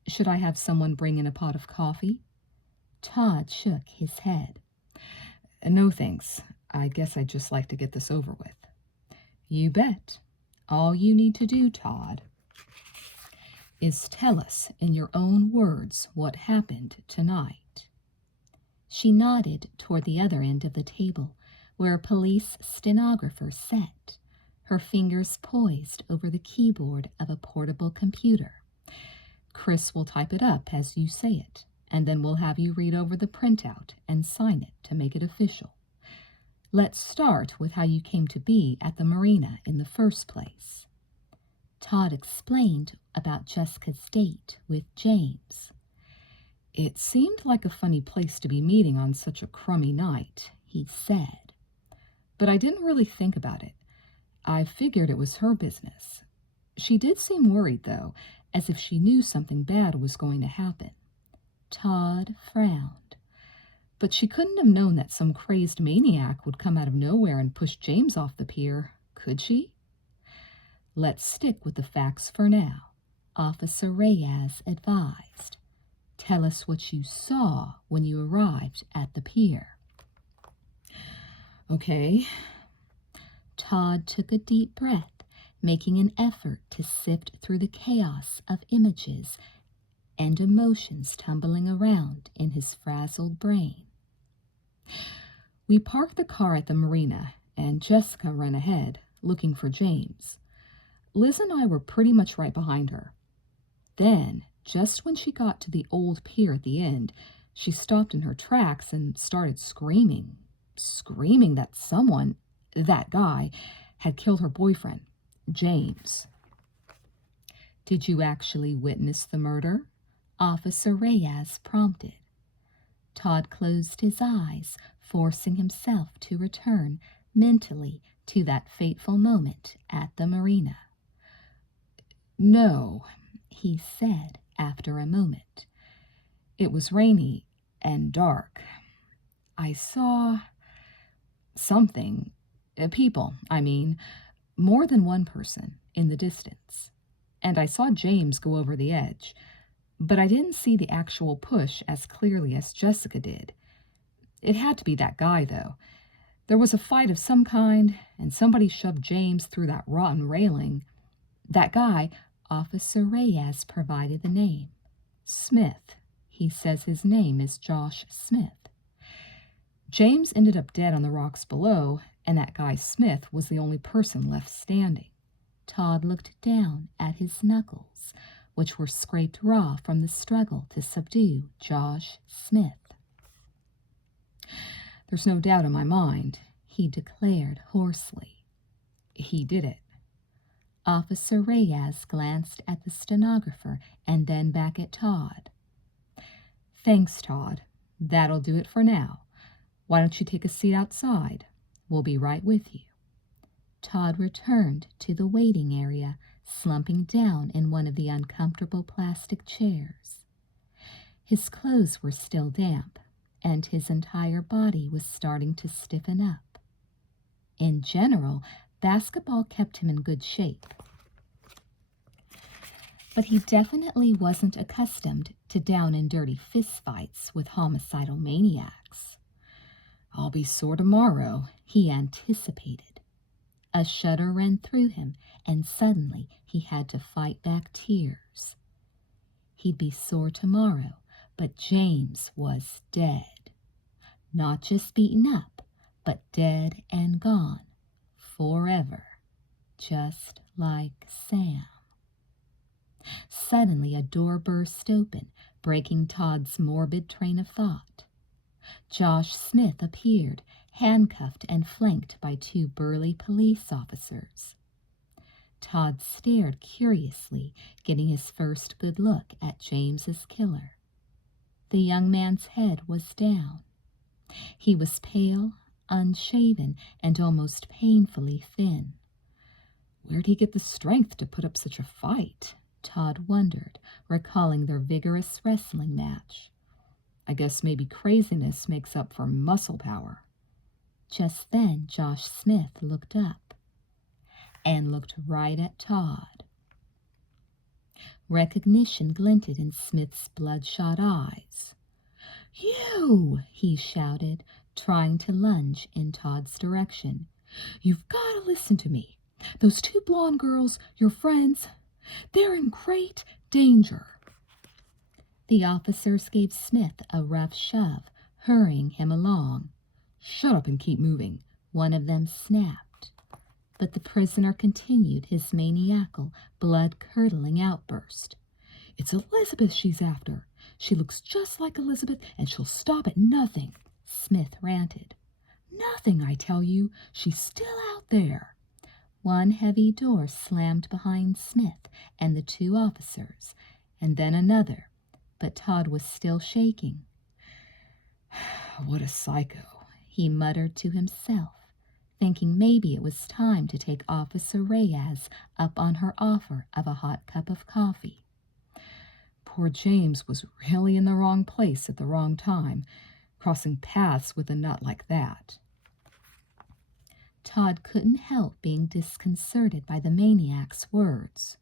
Should I have someone bring in a pot of coffee? Todd shook his head. No thanks. I guess I'd just like to get this over with. You bet. All you need to do, Todd, is tell us in your own words what happened tonight. She nodded toward the other end of the table, where a police stenographer sat, her fingers poised over the keyboard of a portable computer. Chris will type it up as you say it, and then we'll have you read over the printout and sign it to make it official. Let's start with how you came to be at the marina in the first place. Todd explained about Jessica's date with James. It seemed like a funny place to be meeting on such a crummy night, he said. But I didn't really think about it. I figured it was her business. She did seem worried, though, as if she knew something bad was going to happen. Todd frowned. But she couldn't have known that some crazed maniac would come out of nowhere and push James off the pier, could she? Let's stick with the facts for now, Officer Reyes advised. Tell us what you saw when you arrived at the pier. Okay. Todd took a deep breath, making an effort to sift through the chaos of images and emotions tumbling around in his frazzled brain. We parked the car at the marina, and Jessica ran ahead, looking for James. Liz and I were pretty much right behind her. Then, just when she got to the old pier at the end, she stopped in her tracks and started screaming that someone, that guy, had killed her boyfriend, James. Did you actually witness the murder? Officer Reyes prompted. Todd closed his eyes, forcing himself to return mentally to that fateful moment at the marina. No, he said after a moment. It was rainy and dark. I saw something, people, more than one person in the distance. And I saw James go over the edge, but I didn't see the actual push as clearly as Jessica did. It had to be that guy, though. There was a fight of some kind, and somebody shoved James through that rotten railing. That guy, Officer Reyes provided the name. Smith. He says his name is Josh Smith. James ended up dead on the rocks below, and that guy Smith was the only person left standing. Todd looked down at his knuckles, which were scraped raw from the struggle to subdue Josh Smith. There's no doubt in my mind, he declared hoarsely. He did it. Officer Reyes glanced at the stenographer and then back at Todd. Thanks, Todd. That'll do it for now. Why don't you take a seat outside? We'll be right with you. Todd returned to the waiting area, slumping down in one of the uncomfortable plastic chairs. His clothes were still damp, and his entire body was starting to stiffen up. In general, basketball kept him in good shape. But he definitely wasn't accustomed to down and dirty fistfights with homicidal maniacs. I'll be sore tomorrow, he anticipated. A shudder ran through him, and suddenly he had to fight back tears. He'd be sore tomorrow, but James was dead. Not just beaten up, but dead and gone. Forever. Just like Sam. Suddenly a door burst open, breaking Todd's morbid train of thought. Josh Smith appeared, handcuffed and flanked by two burly police officers. Todd stared curiously, getting his first good look at James's killer. The young man's head was down. He was pale, unshaven, and almost painfully thin. Where'd he get the strength to put up such a fight? Todd wondered, recalling their vigorous wrestling match. I guess maybe craziness makes up for muscle power. Just then Josh Smith looked up and looked right at Todd. Recognition glinted in Smith's bloodshot eyes. "You!" he shouted, trying to lunge in Todd's direction. "You've got to listen to me. Those two blonde girls, your friends, they're in great danger." The officers gave Smith a rough shove, hurrying him along. "Shut up and keep moving," one of them snapped. But the prisoner continued his maniacal, blood-curdling outburst. It's Elizabeth she's after. She looks just like Elizabeth, and she'll stop at nothing," Smith ranted. "Nothing, I tell you. She's still out there." One heavy door slammed behind Smith and the two officers, and then another, but Todd was still shaking. "What a psycho," he muttered to himself, thinking maybe it was time to take Officer Reyes up on her offer of a hot cup of coffee. Poor James was really in the wrong place at the wrong time, crossing paths with a nut like that. Todd couldn't help being disconcerted by the maniac's words.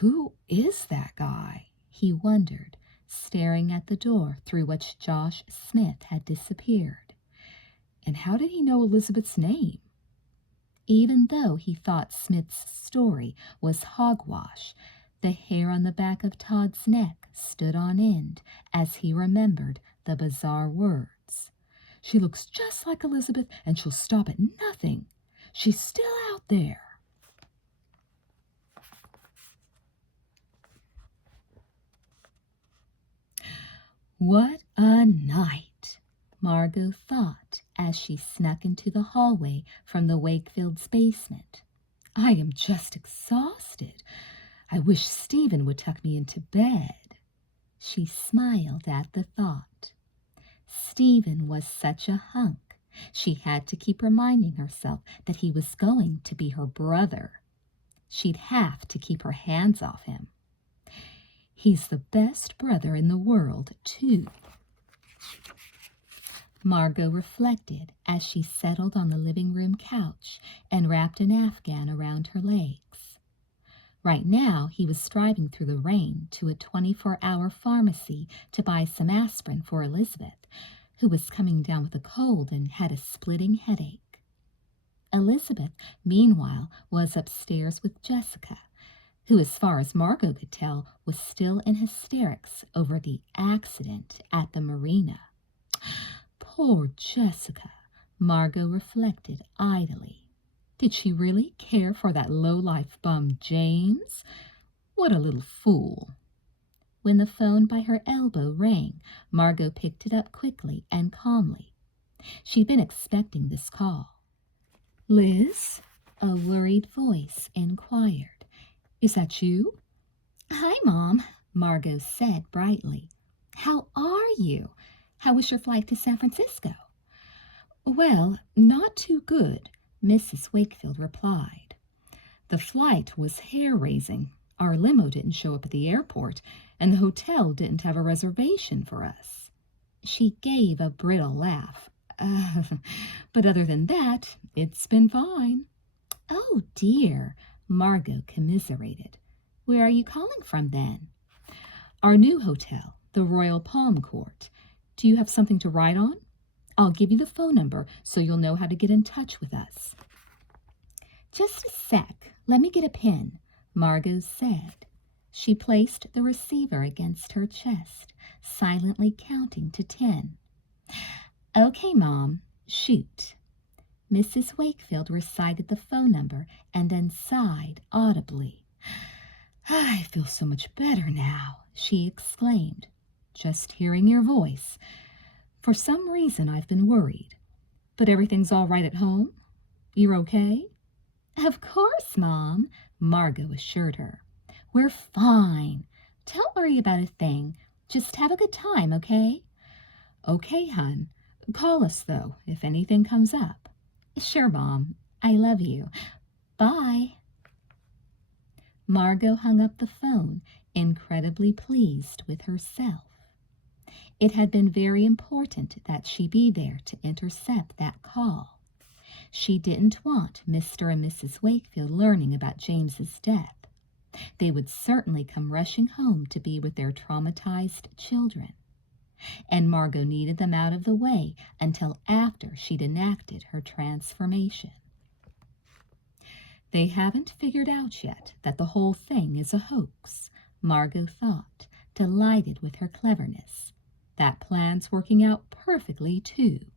"Who is that guy?" he wondered, staring at the door through which Josh Smith had disappeared. And how did he know Elizabeth's name? Even though he thought Smith's story was hogwash, the hair on the back of Todd's neck stood on end as he remembered the bizarre words. "She looks just like Elizabeth, and she'll stop at nothing. She's still out there." What a night, Margo thought as she snuck into the hallway from the Wakefield's basement. "I am just exhausted. I wish Stephen would tuck me into bed." She smiled at the thought. Stephen was such a hunk. She had to keep reminding herself that he was going to be her brother. She'd have to keep her hands off him. He's the best brother in the world, too. Margo reflected as she settled on the living room couch and wrapped an afghan around her legs. Right now, he was driving through the rain to a 24-hour pharmacy to buy some aspirin for Elizabeth, who was coming down with a cold and had a splitting headache. Elizabeth, meanwhile, was upstairs with Jessica, who, as far as Margo could tell, was still in hysterics over the accident at the marina. Poor Jessica, Margo reflected idly. Did she really care for that low-life bum James? What a little fool. When the phone by her elbow rang, Margo picked it up quickly and calmly. She'd been expecting this call. "Liz?" a worried voice inquired. "Is that you?" "Hi, Mom," Margo said brightly. "How are you? How was your flight to San Francisco?" "Well, not too good," Mrs. Wakefield replied. "The flight was hair-raising. Our limo didn't show up at the airport, and the hotel didn't have a reservation for us." She gave a brittle laugh. But other than that, it's been fine." "Oh, dear," Margo commiserated. "Where are you calling from, then?" "Our new hotel, the Royal Palm Court. Do you have something to write on? I'll give you the phone number so you'll know how to get in touch with us." "Just a sec. Let me get a pen," Margo said. She placed the receiver against her chest, silently counting to 10. "Okay, Mom, shoot." Mrs. Wakefield recited the phone number and then sighed audibly. "I feel so much better now," she exclaimed. "Just hearing your voice. For some reason, I've been worried. But everything's all right at home? You're okay?" "Of course, Mom," Margo assured her. "We're fine. Don't worry about a thing. Just have a good time, okay?" "Okay, hon. Call us, though, if anything comes up." "Sure, Mom. I love you. Bye." Margo hung up the phone, incredibly pleased with herself. It had been very important that she be there to intercept that call. She didn't want Mr. and Mrs. Wakefield learning about James's death. They would certainly come rushing home to be with their traumatized children. And Margo needed them out of the way until after she'd enacted her transformation. They haven't figured out yet that the whole thing is a hoax, Margo thought, delighted with her cleverness. That plan's working out perfectly, too.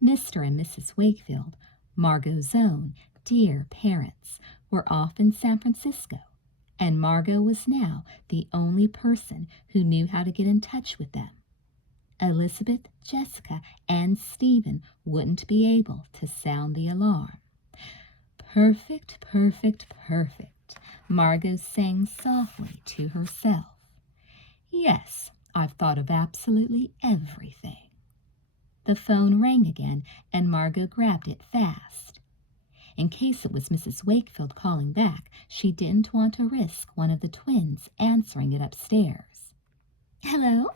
Mr. and Mrs. Wakefield, Margo's own dear parents, were off in San Francisco, and Margo was now the only person who knew how to get in touch with them. Elizabeth, Jessica, and Stephen wouldn't be able to sound the alarm. Perfect, perfect, perfect, Margo sang softly to herself. Yes, I've thought of absolutely everything. The phone rang again, and Margo grabbed it fast. In case it was Mrs. Wakefield calling back, she didn't want to risk one of the twins answering it upstairs. Hello?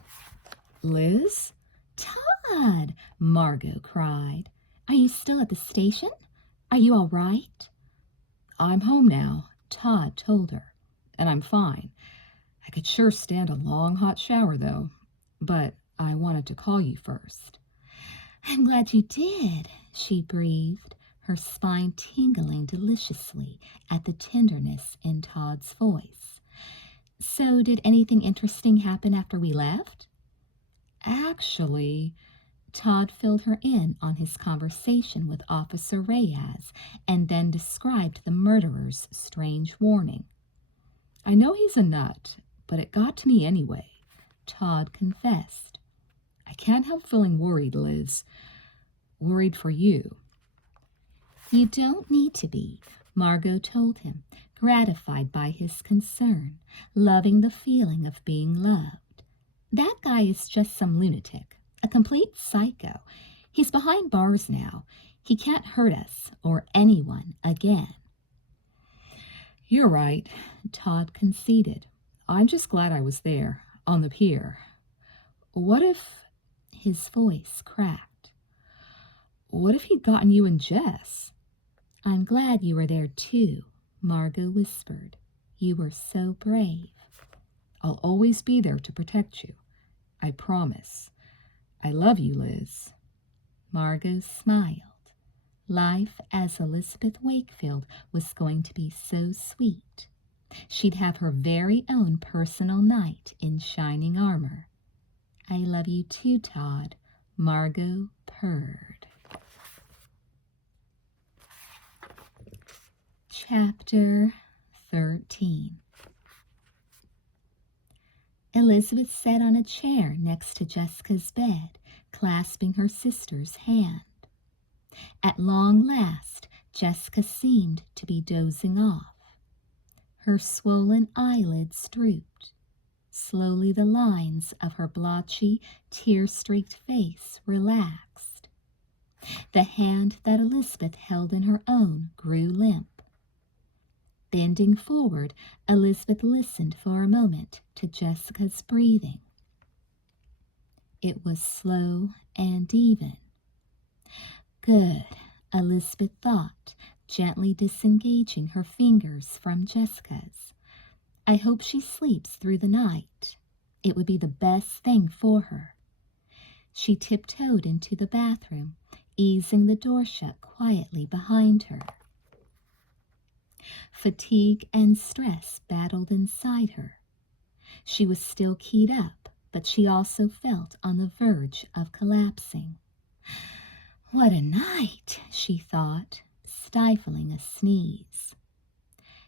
Liz? Todd, Margo cried. Are you still at the station? Are you all right? I'm home now, Todd told her, and I'm fine. I could sure stand a long hot shower, though, but I wanted to call you first. I'm glad you did, she breathed, her spine tingling deliciously at the tenderness in Todd's voice. So did anything interesting happen after we left? Actually, Todd filled her in on his conversation with Officer Reyes and then described the murderer's strange warning. I know he's a nut, but it got to me anyway, Todd confessed. I can't help feeling worried, Liz. Worried for you. You don't need to be, Margo told him, gratified by his concern, loving the feeling of being loved. That guy is just some lunatic, a complete psycho. He's behind bars now. He can't hurt us or anyone again. You're right, Todd conceded. I'm just glad I was there, on the pier. What if... His voice cracked. What if he'd gotten you and Jess? I'm glad you were there too, Margo whispered. You were so brave. I'll always be there to protect you. I promise. I love you, Liz. Margo smiled. Life as Elizabeth Wakefield was going to be so sweet. She'd have her very own personal knight in shining armor. I love you too, Todd, Margo purred. Chapter 13. Elizabeth sat on a chair next to Jessica's bed, clasping her sister's hand. At long last, Jessica seemed to be dozing off. Her swollen eyelids drooped. Slowly the lines of her blotchy, tear-streaked face relaxed. The hand that Elizabeth held in her own grew limp. Bending forward, Elizabeth listened for a moment to Jessica's breathing. It was slow and even. Good, Elizabeth thought, gently disengaging her fingers from Jessica's. I hope she sleeps through the night. It would be the best thing for her. She tiptoed into the bathroom, easing the door shut quietly behind her. Fatigue and stress battled inside her. She was still keyed up, but she also felt on the verge of collapsing. What a night, she thought, stifling a sneeze.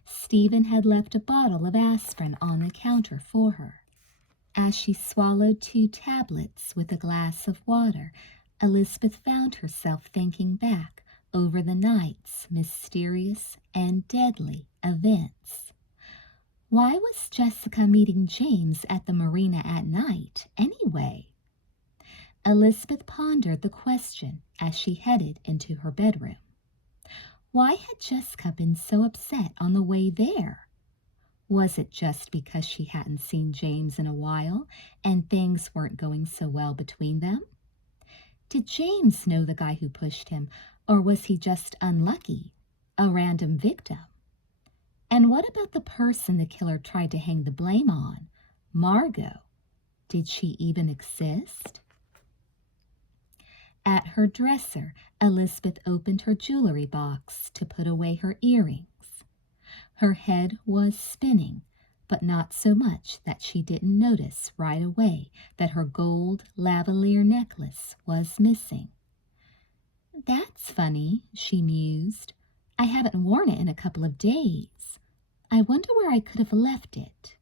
Stephen had left a bottle of aspirin on the counter for her. As she swallowed 2 tablets with a glass of water, Elizabeth found herself thinking back over the night's mysterious and deadly events. Why was Jessica meeting James at the marina at night, anyway? Elizabeth pondered the question as she headed into her bedroom. Why had Jessica been so upset on the way there? Was it just because she hadn't seen James in a while and things weren't going so well between them? Did James know the guy who pushed him, or was he just unlucky, a random victim? And what about the person the killer tried to hang the blame on, Margo? Did she even exist? At her dresser, Elizabeth opened her jewelry box to put away her earrings. Her head was spinning, but not so much that she didn't notice right away that her gold lavalier necklace was missing. That's funny, she mused. I haven't worn it in a couple of days. I wonder where I could have left it."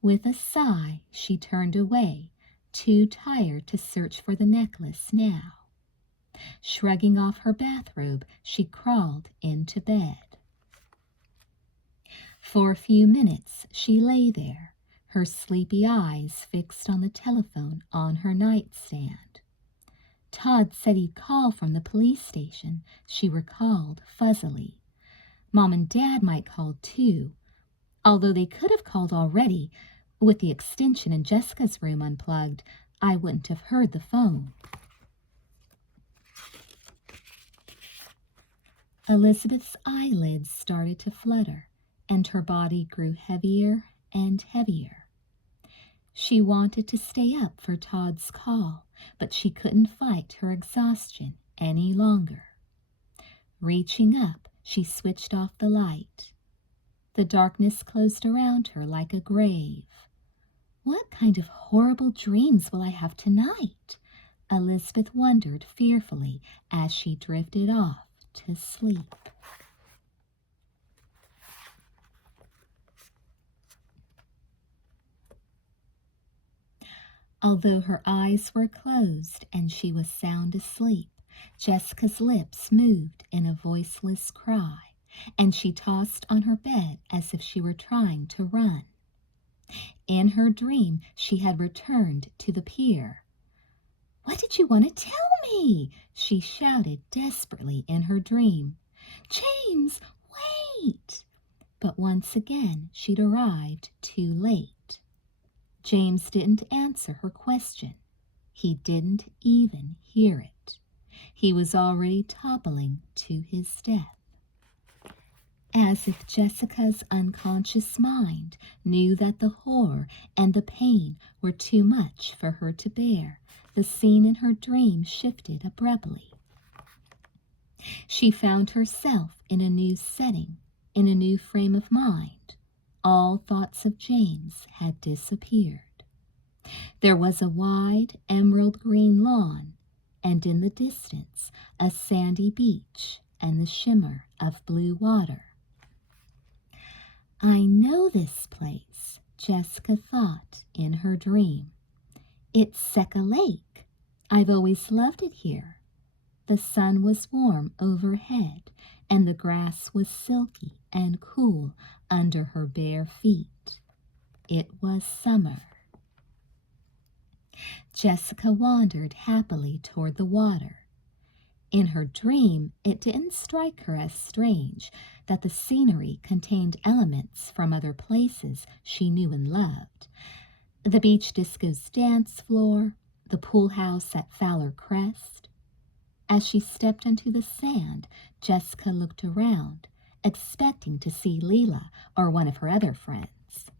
With a sigh, she turned away, too tired to search for the necklace now. Shrugging off her bathrobe, she crawled into bed. For a few minutes she lay there, her sleepy eyes fixed on the telephone on her nightstand. Todd said he'd call from the police station, she recalled fuzzily. Mom and Dad might call too, although they could have called already. With the extension in Jessica's room unplugged, I wouldn't have heard the phone. Elizabeth's eyelids started to flutter, and her body grew heavier and heavier. She wanted to stay up for Todd's call, but she couldn't fight her exhaustion any longer. Reaching up, she switched off the light. The darkness closed around her like a grave. "What kind of horrible dreams will I have tonight?" Elizabeth wondered fearfully as she drifted off to sleep. Although her eyes were closed and she was sound asleep, Jessica's lips moved in a voiceless cry, and she tossed on her bed as if she were trying to run. In her dream, she had returned to the pier. "What did you want to tell me?" she shouted desperately in her dream. "James, wait!" But once again, she'd arrived too late. James didn't answer her question. He didn't even hear it. He was already toppling to his death. As if Jessica's unconscious mind knew that the horror and the pain were too much for her to bear, the scene in her dream shifted abruptly. She found herself in a new setting, in a new frame of mind. All thoughts of James had disappeared. There was a wide emerald green lawn, and in the distance a sandy beach and the shimmer of blue water. "I know this place," Jessica thought in her dream. "It's Seca Lake. I've always loved it here." The sun was warm overhead, and the grass was silky and cool under her bare feet. It was summer. Jessica wandered happily toward the water. In her dream, it didn't strike her as strange that the scenery contained elements from other places she knew and loved. The beach disco's dance floor, the pool house at Fowler Crest. As she stepped onto the sand, Jessica looked around, expecting to see Leela or one of her other friends.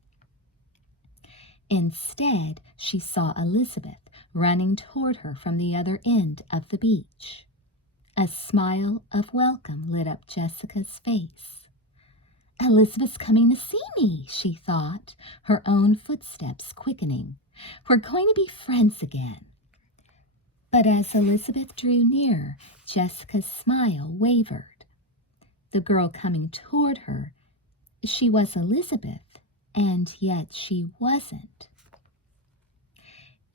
Instead, she saw Elizabeth running toward her from the other end of the beach. A smile of welcome lit up Jessica's face. "Elizabeth's coming to see me," she thought, her own footsteps quickening. "We're going to be friends again." But as Elizabeth drew nearer, Jessica's smile wavered. The girl coming toward her, she was Elizabeth, and yet she wasn't.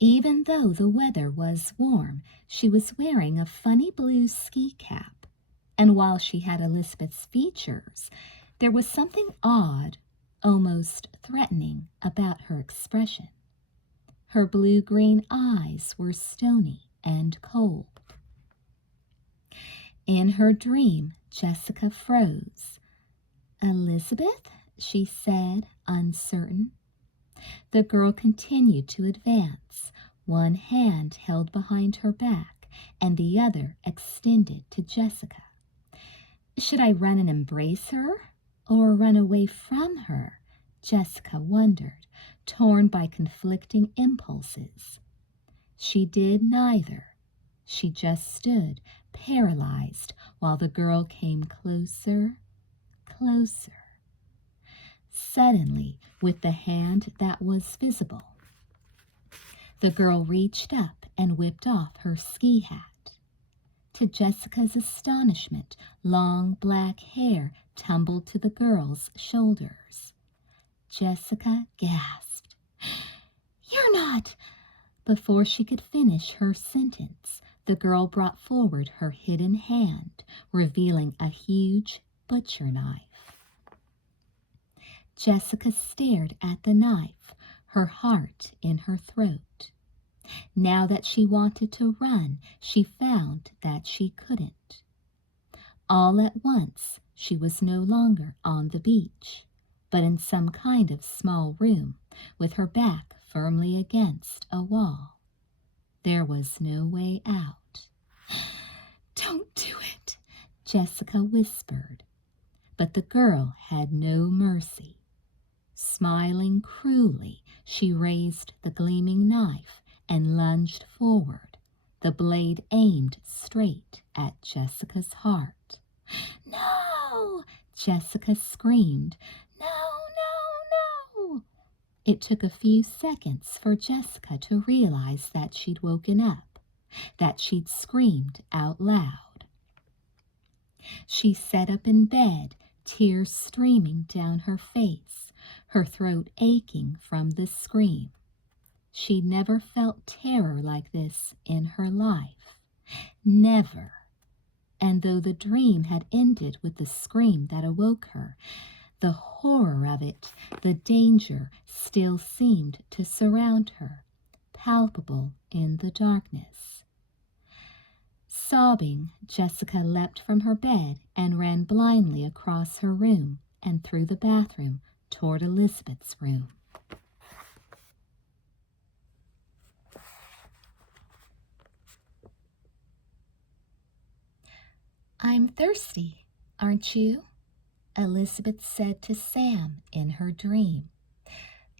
Even though the weather was warm, she was wearing a funny blue ski cap, and while she had Elizabeth's features, there was something odd, almost threatening, about her expression. Her blue-green eyes were stony and cold. In her dream, Jessica froze. "Elizabeth?" she said, uncertain. The girl continued to advance, one hand held behind her back and the other extended to Jessica. Should I run and embrace her or run away from her? Jessica wondered, torn by conflicting impulses. She did neither. She just stood, paralyzed, while the girl came closer, closer. Suddenly, with the hand that was visible, the girl reached up and whipped off her ski hat. To Jessica's astonishment, long black hair tumbled to the girl's shoulders. Jessica gasped. "You're not—" Before she could finish her sentence, the girl brought forward her hidden hand, revealing a huge butcher knife. Jessica stared at the knife, her heart in her throat. Now that she wanted to run, she found that she couldn't. All at once, she was no longer on the beach, but in some kind of small room, with her back firmly against a wall. There was no way out. "Don't do it," Jessica whispered. But the girl had no mercy. Smiling cruelly, she raised the gleaming knife and lunged forward, the blade aimed straight at Jessica's heart. "No!" Jessica screamed. "No, no, no!" It took a few seconds for Jessica to realize that she'd woken up, that she'd screamed out loud. She sat up in bed, tears streaming down her face, her throat aching from the scream. She'd never felt terror like this in her life. Never. And though the dream had ended with the scream that awoke her, the horror of it, the danger, still seemed to surround her, palpable in the darkness. Sobbing, Jessica leapt from her bed and ran blindly across her room and through the bathroom toward Elizabeth's room. "I'm thirsty, aren't you?" Elizabeth said to Sam in her dream.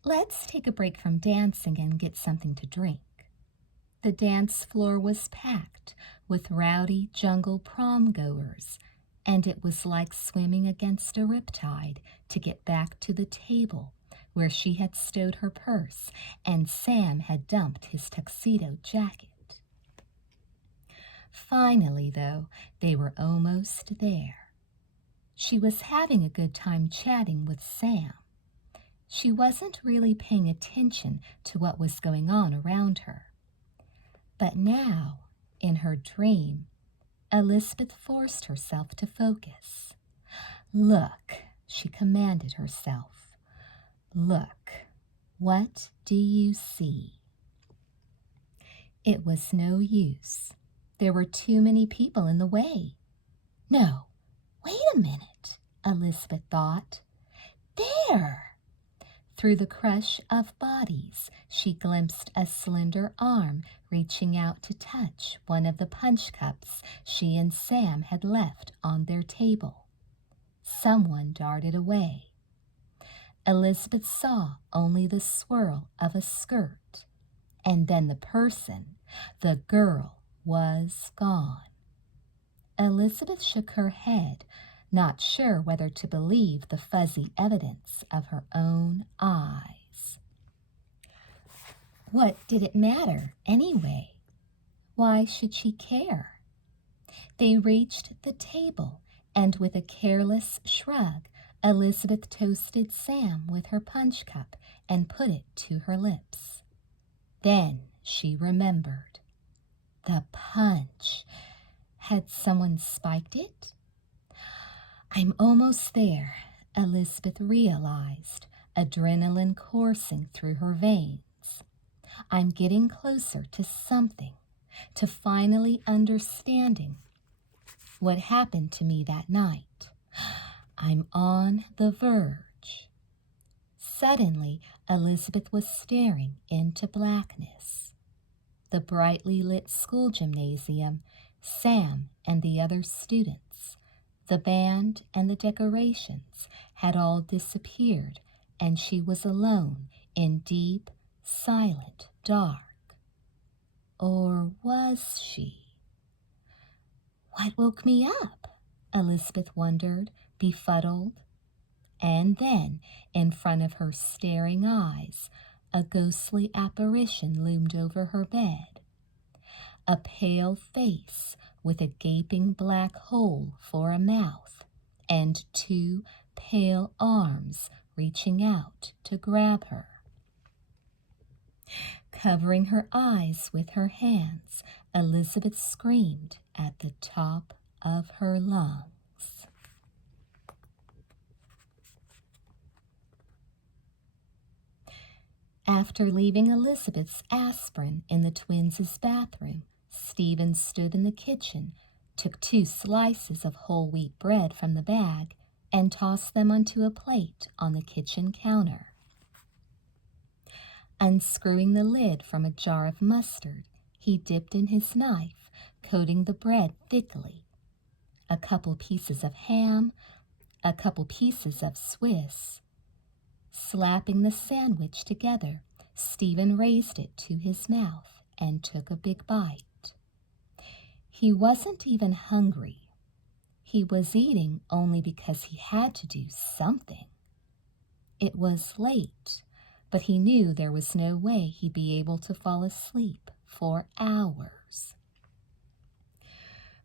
"Let's take a break from dancing and get something to drink." The dance floor was packed with rowdy jungle prom goers, and it was like swimming against a riptide to get back to the table where she had stowed her purse and Sam had dumped his tuxedo jacket. Finally, though, they were almost there. She was having a good time chatting with Sam. She wasn't really paying attention to what was going on around her. But now, in her dream, Elizabeth forced herself to focus. "Look," she commanded herself. "Look, what do you see?" It was no use. There were too many people in the way. No, wait a minute, Elizabeth thought. There! Through the crush of bodies, she glimpsed a slender arm reaching out to touch one of the punch cups she and Sam had left on their table. Someone darted away. Elizabeth saw only the swirl of a skirt, and then the person, the girl, was gone. Elizabeth shook her head, not sure whether to believe the fuzzy evidence of her own eyes. What did it matter, anyway? Why should she care? They reached the table, and with a careless shrug, Elizabeth toasted Sam with her punch cup and put it to her lips. Then she remembered. The punch. Had someone spiked it? I'm almost there, Elizabeth realized, adrenaline coursing through her veins. I'm getting closer to something, to finally understanding what happened to me that night. I'm on the verge. Suddenly, Elizabeth was staring into blackness. The brightly lit school gymnasium, Sam and the other students, the band and the decorations had all disappeared, and she was alone in deep, silent dark. Or was she? What woke me up? Elizabeth wondered, befuddled. And then, in front of her staring eyes, a ghostly apparition loomed over her bed. A pale face with a gaping black hole for a mouth and two pale arms reaching out to grab her. Covering her eyes with her hands, Elizabeth screamed at the top of her lungs. After leaving Elizabeth's aspirin in the twins' bathroom, Stephen stood in the kitchen, took 2 slices of whole wheat bread from the bag, and tossed them onto a plate on the kitchen counter. Unscrewing the lid from a jar of mustard, he dipped in his knife, coating the bread thickly. A couple pieces of ham, a couple pieces of Swiss. Slapping the sandwich together, Stephen raised it to his mouth and took a big bite. He wasn't even hungry. He was eating only because he had to do something. It was late, but he knew there was no way he'd be able to fall asleep for hours.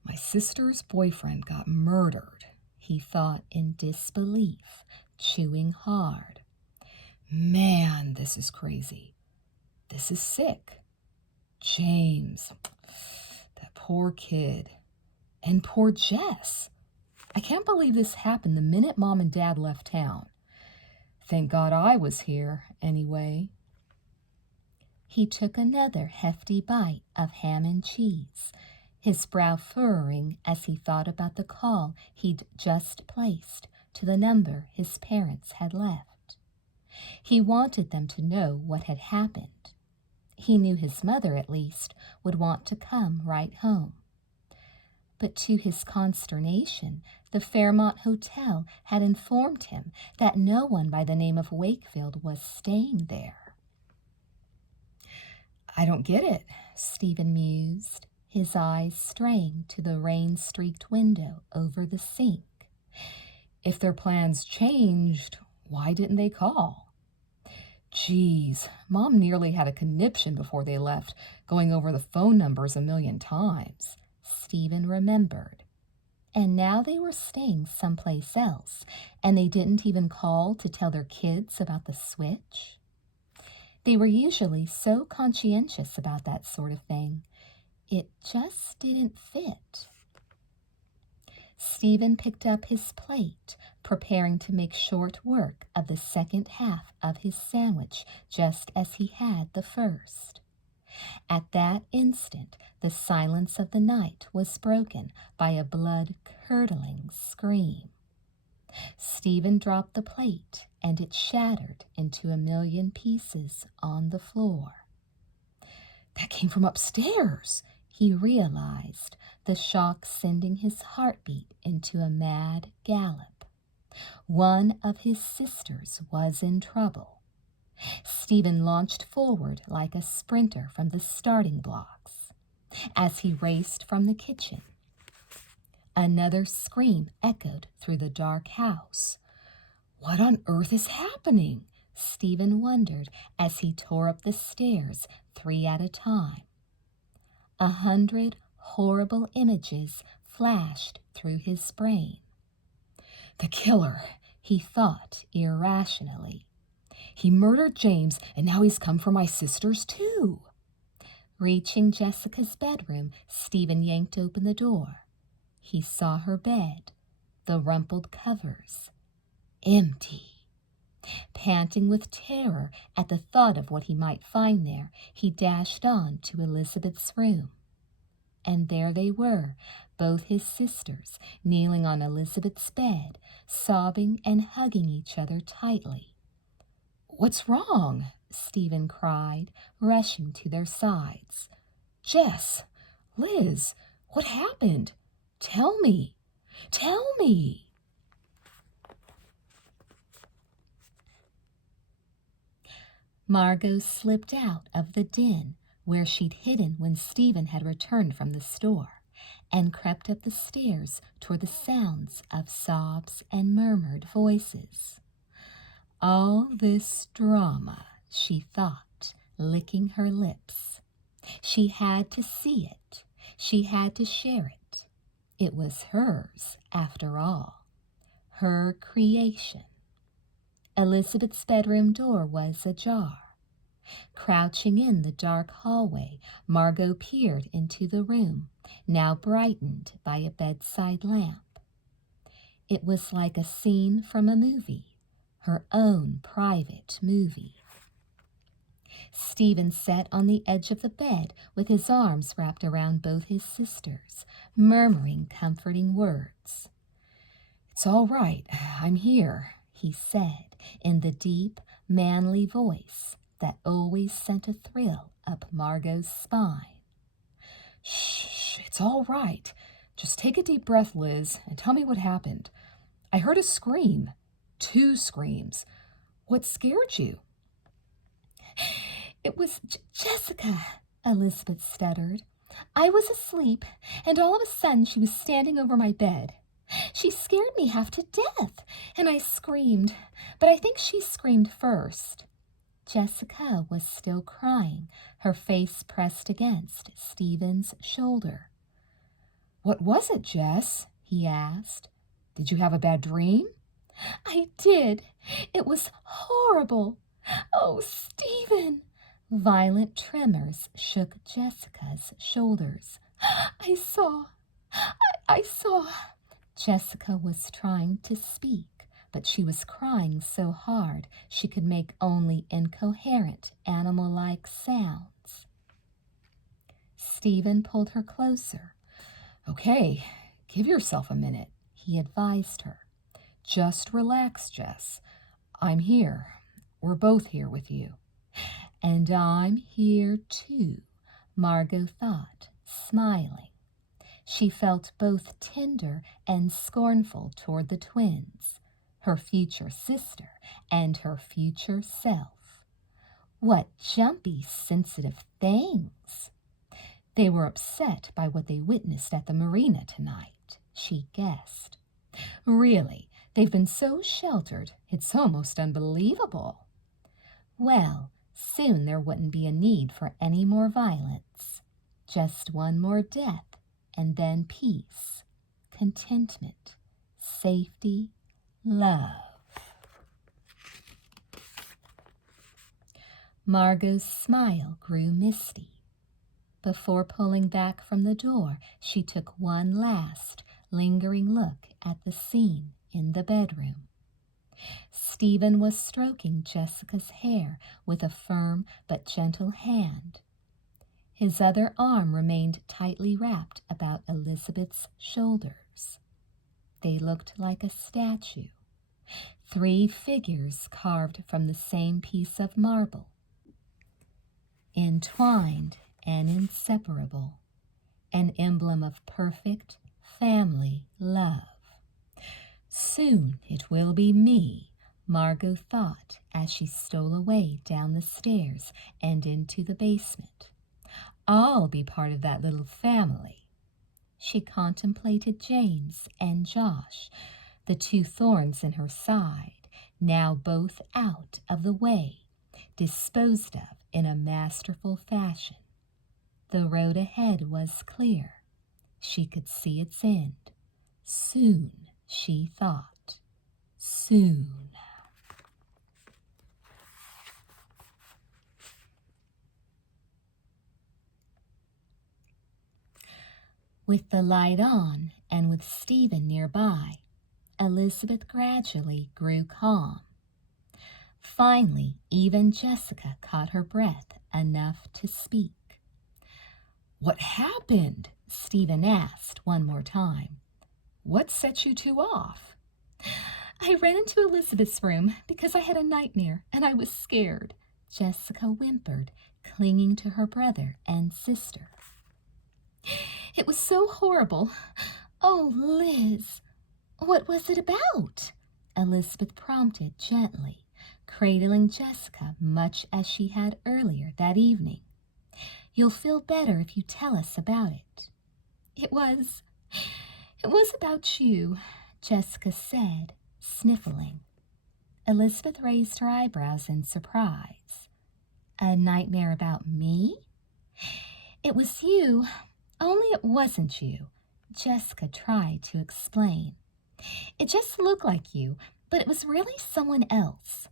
My sister's boyfriend got murdered, he thought in disbelief, chewing hard. Man, this is crazy. This is sick. James, that poor kid. And poor Jess. I can't believe this happened the minute Mom and Dad left town. Thank God I was here, anyway. He took another hefty bite of ham and cheese, his brow furrowing as he thought about the call he'd just placed to the number his parents had left. He wanted them to know what had happened. He knew his mother, at least, would want to come right home. But to his consternation, the Fairmont Hotel had informed him that no one by the name of Wakefield was staying there. I don't get it, Stephen mused, his eyes straying to the rain-streaked window over the sink. If their plans changed, why didn't they call? Geez, Mom nearly had a conniption before they left, going over the phone numbers 1,000,000 times. Stephen remembered. And now they were staying someplace else, and they didn't even call to tell their kids about the switch. They were usually so conscientious about that sort of thing. It just didn't fit. Stephen picked up his plate, preparing to make short work of the second half of his sandwich, just as he had the first. At that instant, the silence of the night was broken by a blood-curdling scream. Stephen dropped the plate, and it shattered into 1,000,000 pieces on the floor. That came from upstairs, he realized, the shock sending his heartbeat into a mad gallop. One of his sisters was in trouble. Stephen launched forward like a sprinter from the starting blocks. As he raced from the kitchen, another scream echoed through the dark house. What on earth is happening? Stephen wondered as he tore up the stairs 3 at a time. 100 horrible images flashed through his brain. The killer, he thought irrationally. He murdered James, and now he's come for my sisters, too. Reaching Jessica's bedroom, Stephen yanked open the door. He saw her bed, the rumpled covers, empty. Panting with terror at the thought of what he might find there, he dashed on to Elizabeth's room. And there they were, both his sisters, kneeling on Elizabeth's bed, sobbing and hugging each other tightly. What's wrong? Stephen cried, rushing to their sides. Jess, Liz, what happened? Tell me. Tell me. Margo slipped out of the den where she'd hidden when Stephen had returned from the store, and crept up the stairs toward the sounds of sobs and murmured voices. All this drama, she thought, licking her lips. She had to see it. She had to share it. It was hers, after all. Her creation. Elizabeth's bedroom door was ajar. Crouching in the dark hallway, Margo peered into the room, now brightened by a bedside lamp. It was like a scene from a movie, her own private movie. Stephen sat on the edge of the bed with his arms wrapped around both his sisters, murmuring comforting words. "It's all right. I'm here," he said in the deep, manly voice that always sent a thrill up Margot's spine. "Shh, it's all right. Just take a deep breath, Liz, and tell me what happened. I heard a scream. 2 screams. What scared you?" "It was Jessica," Elizabeth stuttered. "I was asleep, and all of a sudden she was standing over my bed. She scared me half to death, and I screamed, but I think she screamed first." Jessica was still crying, her face pressed against Stephen's shoulder. "What was it, Jess?" he asked. "Did you have a bad dream?" "I did. It was horrible. Oh, Stephen!" Violent tremors shook Jessica's shoulders. I saw. Jessica was trying to speak, but she was crying so hard she could make only incoherent, animal-like sounds. Stephen pulled her closer. "Okay, give yourself a minute," he advised her. "Just relax, Jess. I'm here. We're both here with you." "And I'm here too," Margo thought, smiling. She felt both tender and scornful toward the twins, her future sister and her future self. What jumpy, sensitive things! They were upset by what they witnessed at the marina tonight, she guessed. Really, they've been so sheltered, it's almost unbelievable. Well, soon there wouldn't be a need for any more violence. Just one more death, and then peace, contentment, safety, love. Margo's smile grew misty. Before pulling back from the door, she took one last, lingering look at the scene in the bedroom. Stephen was stroking Jessica's hair with a firm but gentle hand. His other arm remained tightly wrapped about Elizabeth's shoulders. They looked like a statue, 3 figures carved from the same piece of marble, entwined and inseparable, an emblem of perfect family love. Soon it will be me, Margo thought as she stole away down the stairs and into the basement. I'll be part of that little family. She contemplated James and Josh, the 2 thorns in her side, now both out of the way, disposed of in a masterful fashion. The road ahead was clear. She could see its end. Soon, she thought. Soon. With the light on and with Stephen nearby, Elizabeth gradually grew calm. Finally, even Jessica caught her breath enough to speak. "What happened?" Stephen asked one more time. "What set you 2 off?" "I ran into Elizabeth's room because I had a nightmare and I was scared," Jessica whimpered, clinging to her brother and sister. "It was so horrible. Oh, Liz, what was it about?" Elizabeth prompted gently, cradling Jessica much as she had earlier that evening. "You'll feel better if you tell us about it." It was about you," Jessica said, sniffling. Elizabeth raised her eyebrows in surprise. "A nightmare about me?" "It was you. Only it wasn't you, Jessica tried to explain. It just looked like you, but it was really someone else.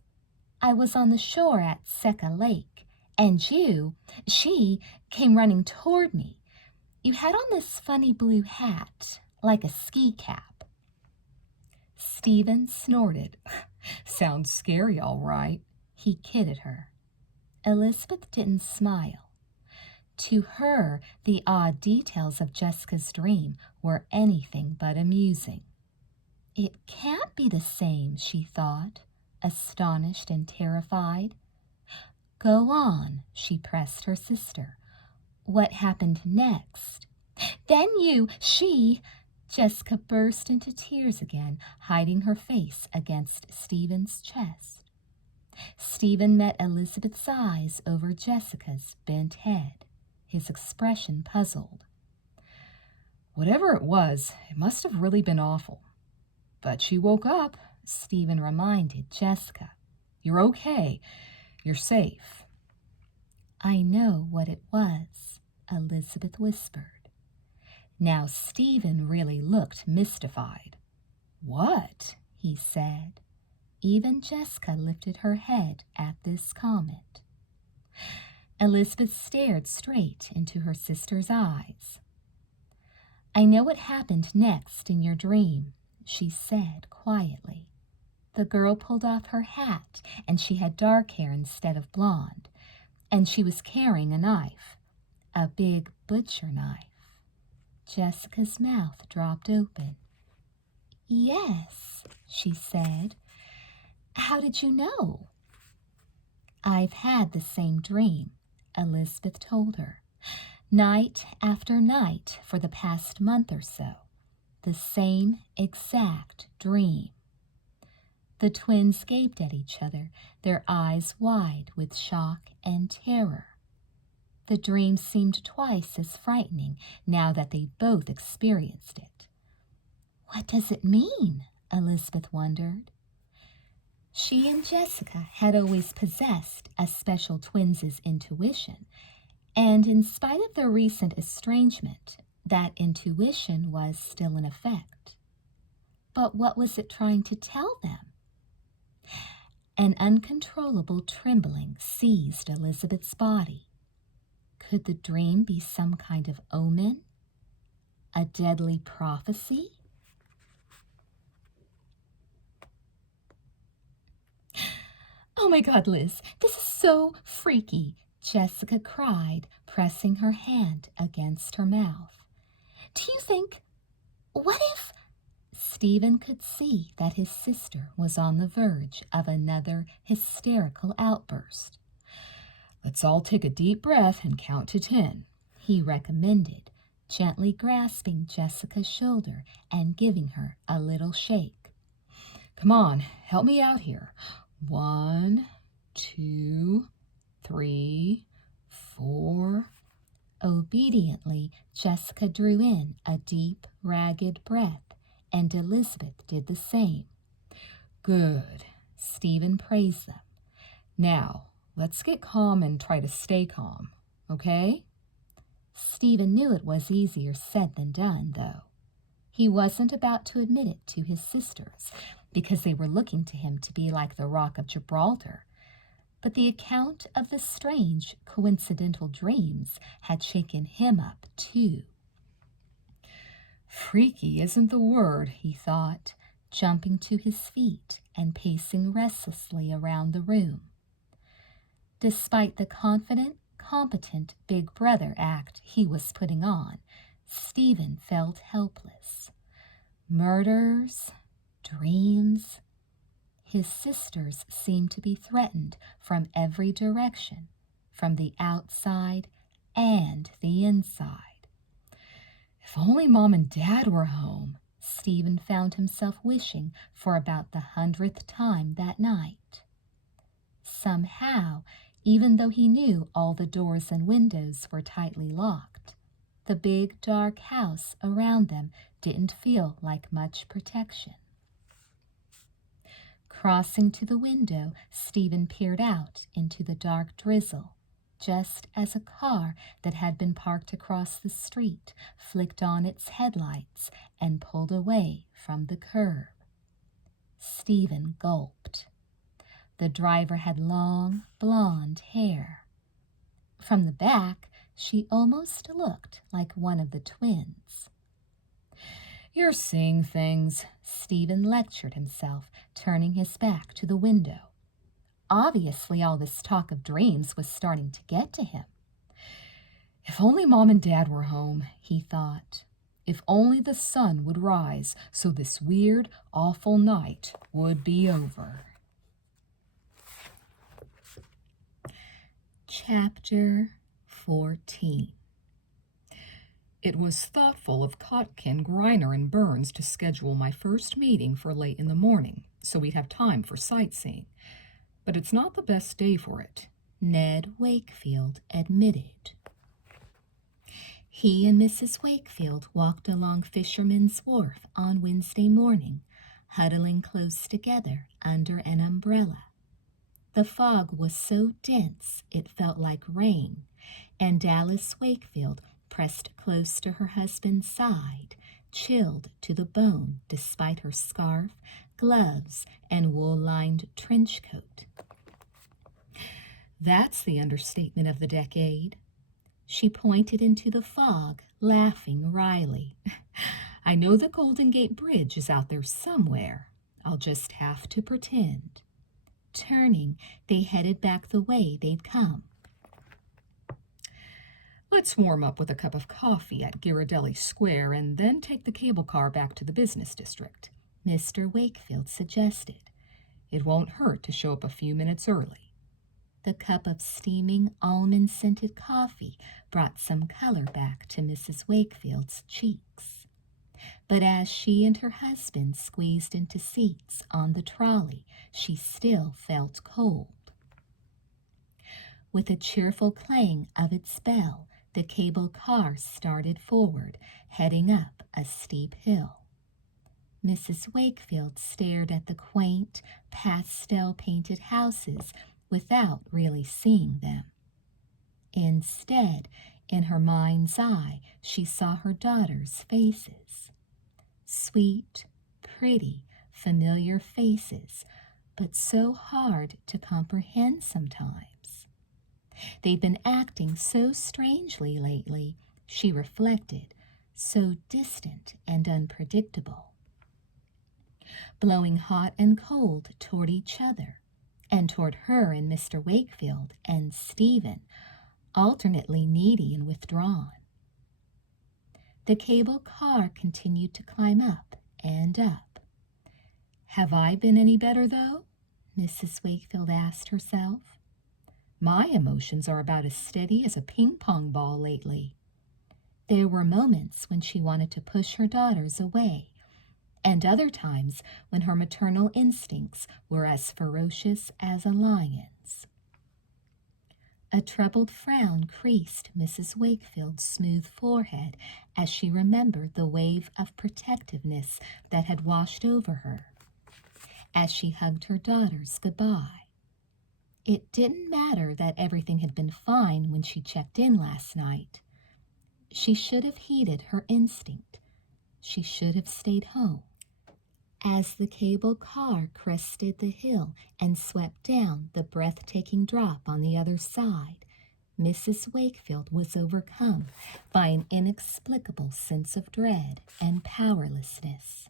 I was on the shore at Seca Lake, and she came running toward me. You had on this funny blue hat, like a ski cap. Stephen snorted. Sounds scary, all right. He kidded her. Elizabeth didn't smile. To her, the odd details of Jessica's dream were anything but amusing. It can't be the same, she thought, astonished and terrified. Go on, she pressed her sister. What happened next? Then Jessica burst into tears again, hiding her face against Stephen's chest. Stephen met Elizabeth's eyes over Jessica's bent head, his expression puzzled. Whatever it was, it must have really been awful. But she woke up, Stephen reminded Jessica. You're okay. You're safe. I know what it was, Elizabeth whispered. Now Stephen really looked mystified. What? He said. Even Jessica lifted her head at this comment. Elizabeth stared straight into her sister's eyes. I know what happened next in your dream, she said quietly. The girl pulled off her hat, and she had dark hair instead of blonde, and she was carrying a knife, a big butcher knife. Jessica's mouth dropped open. Yes, she said. How did you know? I've had the same dream, Elizabeth told her, night after night for the past month or so. The same exact dream. The twins gaped at each other, their eyes wide with shock and terror. The dream seemed twice as frightening now that they both experienced it. What does it mean? Elizabeth wondered. She and Jessica had always possessed a special twins' intuition, and in spite of their recent estrangement, that intuition was still in effect. But what was it trying to tell them? An uncontrollable trembling seized Elizabeth's body. Could the dream be some kind of omen? A deadly prophecy? Oh my God, Liz, this is so freaky, Jessica cried, pressing her hand against her mouth. Do you think, what if? Stephen could see that his sister was on the verge of another hysterical outburst. Let's all take a deep breath and count to 10, he recommended, gently grasping Jessica's shoulder and giving her a little shake. Come on, help me out here. 1, 2, 3, 4. Obediently, Jessica drew in a deep, ragged breath, and Elizabeth did the same. Good, Stephen praised them. Now, let's get calm and try to stay calm, okay? Stephen knew it was easier said than done, though. He wasn't about to admit it to his sisters, because they were looking to him to be like the Rock of Gibraltar. But the account of the strange, coincidental dreams had shaken him up, too. Freaky isn't the word, he thought, jumping to his feet and pacing restlessly around the room. Despite the confident, competent big brother act he was putting on, Stephen felt helpless. Murders, dreams. His sisters seemed to be threatened from every direction, from the outside and the inside. If only Mom and Dad were home, Stephen found himself wishing for about the 100th time that night. Somehow, even though he knew all the doors and windows were tightly locked, the big, dark house around them didn't feel like much protection. Crossing to the window, Stephen peered out into the dark drizzle, just as a car that had been parked across the street flicked on its headlights and pulled away from the curb. Stephen gulped. The driver had long, blonde hair. From the back, she almost looked like one of the twins. "You're seeing things," Stephen lectured himself, turning his back to the window. Obviously, all this talk of dreams was starting to get to him. "If only Mom and Dad were home," he thought. "If only the sun would rise so this weird, awful night would be over." Chapter 14. It was thoughtful of Kotkin, Greiner, and Burns to schedule my first meeting for late in the morning, so we'd have time for sightseeing. But it's not the best day for it, Ned Wakefield admitted. He and Mrs. Wakefield walked along Fisherman's Wharf on Wednesday morning, huddling close together under an umbrella. The fog was so dense it felt like rain, and Dallas Wakefield, pressed close to her husband's side, chilled to the bone despite her scarf, gloves, and wool-lined trench coat. "That's the understatement of the decade." She pointed into the fog, laughing wryly. "I know the Golden Gate Bridge is out there somewhere. I'll just have to pretend." Turning, they headed back the way they'd come. "Let's warm up with a cup of coffee at Ghirardelli Square and then take the cable car back to the business district," Mr. Wakefield suggested. "It won't hurt to show up a few minutes early." The cup of steaming, almond-scented coffee brought some color back to Mrs. Wakefield's cheeks. But as she and her husband squeezed into seats on the trolley, she still felt cold. With a cheerful clang of its bell, the cable car started forward, heading up a steep hill. Mrs. Wakefield stared at the quaint, pastel-painted houses without really seeing them. Instead, in her mind's eye, she saw her daughters' faces. Sweet, pretty, familiar faces, but so hard to comprehend sometimes. They'd been acting so strangely lately, she reflected, so distant and unpredictable. Blowing hot and cold toward each other, and toward her and Mr. Wakefield and Stephen, alternately needy and withdrawn. The cable car continued to climb up and up. "Have I been any better, though?" Mrs. Wakefield asked herself. "My emotions are about as steady as a ping-pong ball lately." There were moments when she wanted to push her daughters away, and other times when her maternal instincts were as ferocious as a lion's. A troubled frown creased Mrs. Wakefield's smooth forehead as she remembered the wave of protectiveness that had washed over her, as she hugged her daughters goodbye. It didn't matter that everything had been fine when she checked in last night. She should have heeded her instinct. She should have stayed home. As the cable car crested the hill and swept down the breathtaking drop on the other side, Mrs. Wakefield was overcome by an inexplicable sense of dread and powerlessness.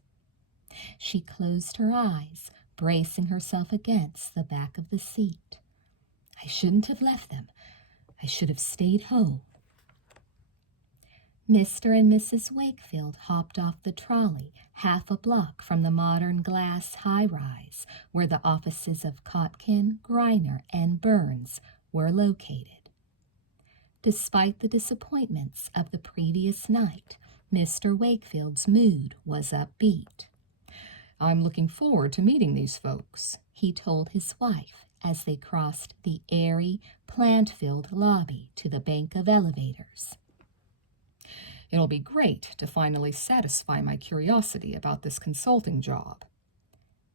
She closed her eyes, bracing herself against the back of the seat. "I shouldn't have left them. I should have stayed home." Mr. and Mrs. Wakefield hopped off the trolley half a block from the modern glass high-rise where the offices of Kotkin, Greiner, and Burns were located. Despite the disappointments of the previous night, Mr. Wakefield's mood was upbeat. "I'm looking forward to meeting these folks," he told his wife as they crossed the airy, plant-filled lobby to the bank of elevators. "It'll be great to finally satisfy my curiosity about this consulting job."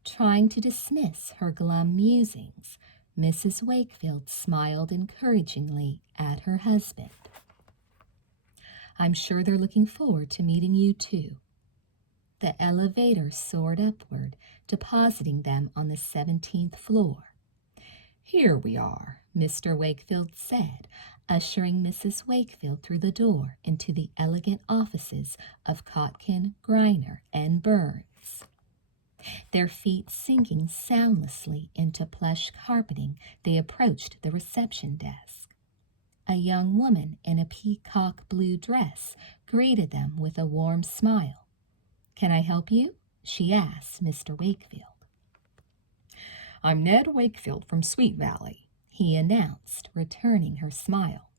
Trying to dismiss her glum musings, Mrs. Wakefield smiled encouragingly at her husband. I'm sure they're looking forward to meeting you too. The elevator soared upward, depositing them on the 17th floor. Here we are, Mr. Wakefield said, ushering Mrs. Wakefield through the door into the elegant offices of Kotkin, Greiner, and Burns. Their feet sinking soundlessly into plush carpeting, they approached the reception desk. A young woman in a peacock blue dress greeted them with a warm smile. Can I help you? She asked Mr. Wakefield. I'm Ned Wakefield from Sweet Valley, he announced, returning her smile.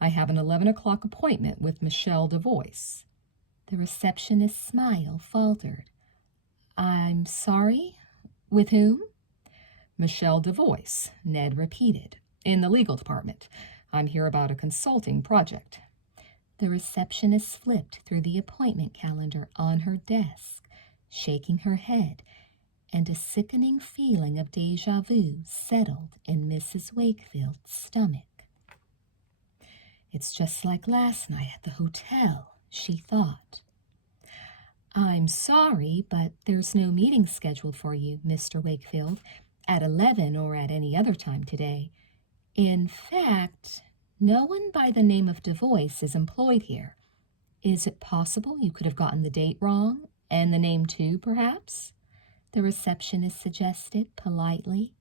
I have an 11 o'clock appointment with Michelle DeVoice. The receptionist's smile faltered. I'm sorry? With whom? Michelle DeVoice, Ned repeated, in the legal department. I'm here about a consulting project. The receptionist flipped through the appointment calendar on her desk, shaking her head, and a sickening feeling of déjà vu settled in Mrs. Wakefield's stomach. It's just like last night at the hotel, she thought. I'm sorry, but there's no meeting scheduled for you, Mr. Wakefield, at 11 or at any other time today. In fact, no one by the name of DeVoice is employed here. Is it possible you could have gotten the date wrong, and the name too, perhaps? The receptionist suggested politely.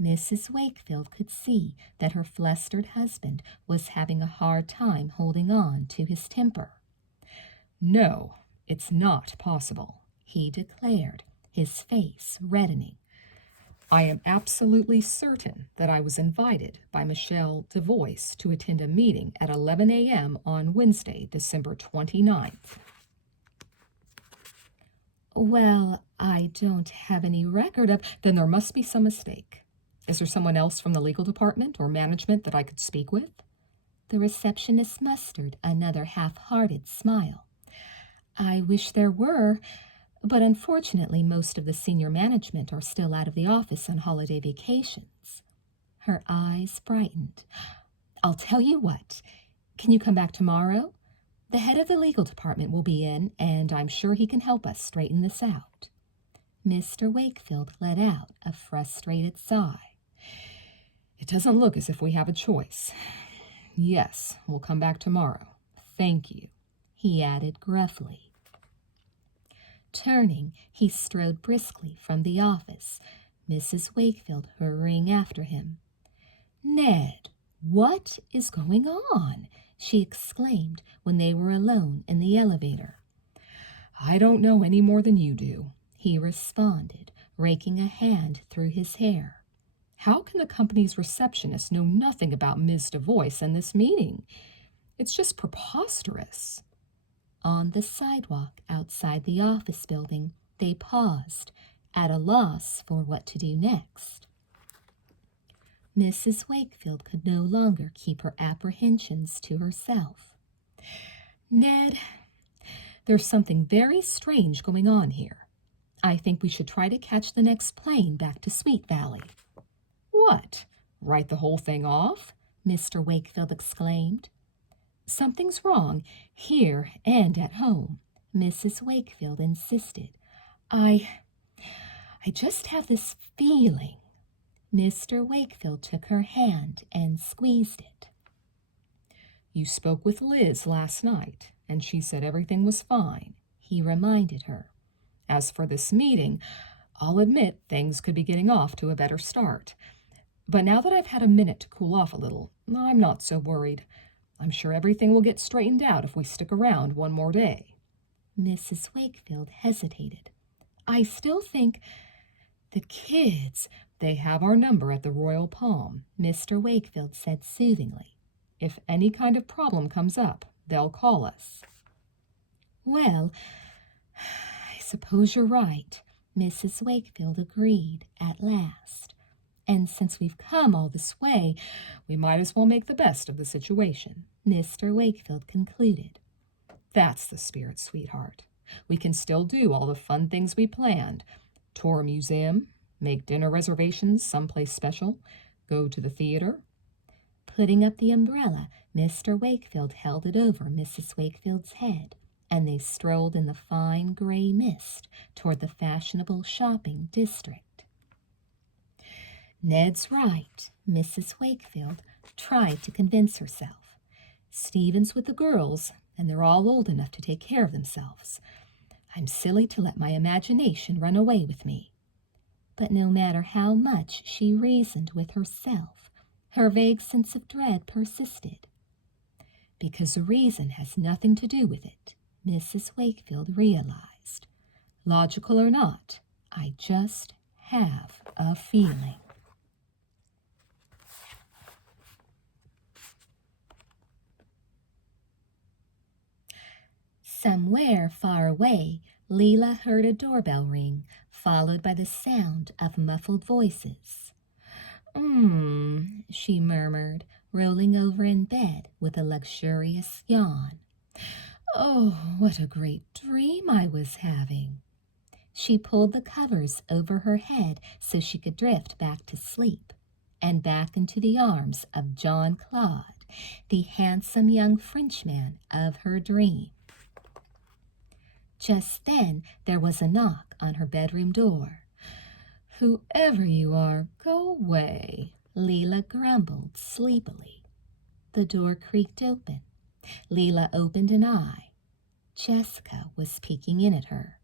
Mrs. Wakefield could see that her flustered husband was having a hard time holding on to his temper. No, it's not possible, he declared, his face reddening. I am absolutely certain that I was invited by Michelle DeVoice to attend a meeting at 11 a.m. on Wednesday, December 29th. Well, I don't have any record of... Then there must be some mistake. Is there someone else from the legal department or management that I could speak with? The receptionist mustered another half-hearted smile. I wish there were, but unfortunately most of the senior management are still out of the office on holiday vacations. Her eyes brightened. I'll tell you what. Can you come back tomorrow? The head of the legal department will be in, and I'm sure he can help us straighten this out. Mr. Wakefield let out a frustrated sigh. It doesn't look as if we have a choice. Yes, we'll come back tomorrow. Thank you, he added gruffly. Turning, he strode briskly from the office, Mrs. Wakefield hurrying after him. Ned, what is going on? She exclaimed when they were alone in the elevator. I don't know any more than you do, he responded, raking a hand through his hair. How can the company's receptionist know nothing about Ms. DeVoice and this meeting? It's just preposterous. On the sidewalk outside the office building, they paused, at a loss for what to do next. Mrs. Wakefield could no longer keep her apprehensions to herself. Ned, there's something very strange going on here. I think we should try to catch the next plane back to Sweet Valley. What? Write the whole thing off? Mr. Wakefield exclaimed. Something's wrong, here and at home, Mrs. Wakefield insisted. I just have this feeling. Mr. Wakefield took her hand and squeezed it. You spoke with Liz last night, and she said everything was fine, he reminded her. As for this meeting, I'll admit things could be getting off to a better start. But now that I've had a minute to cool off a little, I'm not so worried. I'm sure everything will get straightened out if we stick around one more day. Mrs. Wakefield hesitated. I still think the kids... They have our number at the Royal Palm, Mr. Wakefield said soothingly. If any kind of problem comes up, they'll call us. Well, I suppose you're right, Mrs. Wakefield agreed at last. And since we've come all this way, we might as well make the best of the situation, Mr. Wakefield concluded. That's the spirit, sweetheart. We can still do all the fun things we planned. Tour a museum, Make dinner reservations someplace special? Go to the theater? Putting up the umbrella, Mr. Wakefield held it over Mrs. Wakefield's head, and they strolled in the fine gray mist toward the fashionable shopping district. Ned's right, Mrs. Wakefield tried to convince herself. Stephen's with the girls, and they're all old enough to take care of themselves. I'm silly to let my imagination run away with me. But no matter how much she reasoned with herself, her vague sense of dread persisted. Because reason has nothing to do with it, Mrs. Wakefield realized. Logical or not, I just have a feeling. Somewhere far away, Leela heard a doorbell ring, followed by the sound of muffled voices. She murmured, rolling over in bed with a luxurious yawn. Oh, what a great dream I was having. She pulled the covers over her head so she could drift back to sleep, and back into the arms of John Claude, the handsome young Frenchman of her dream. Just then there was a knock on her bedroom door. Whoever you are, go away, Leela grumbled sleepily. The door creaked open. Leela opened an eye. Jessica was peeking in at her.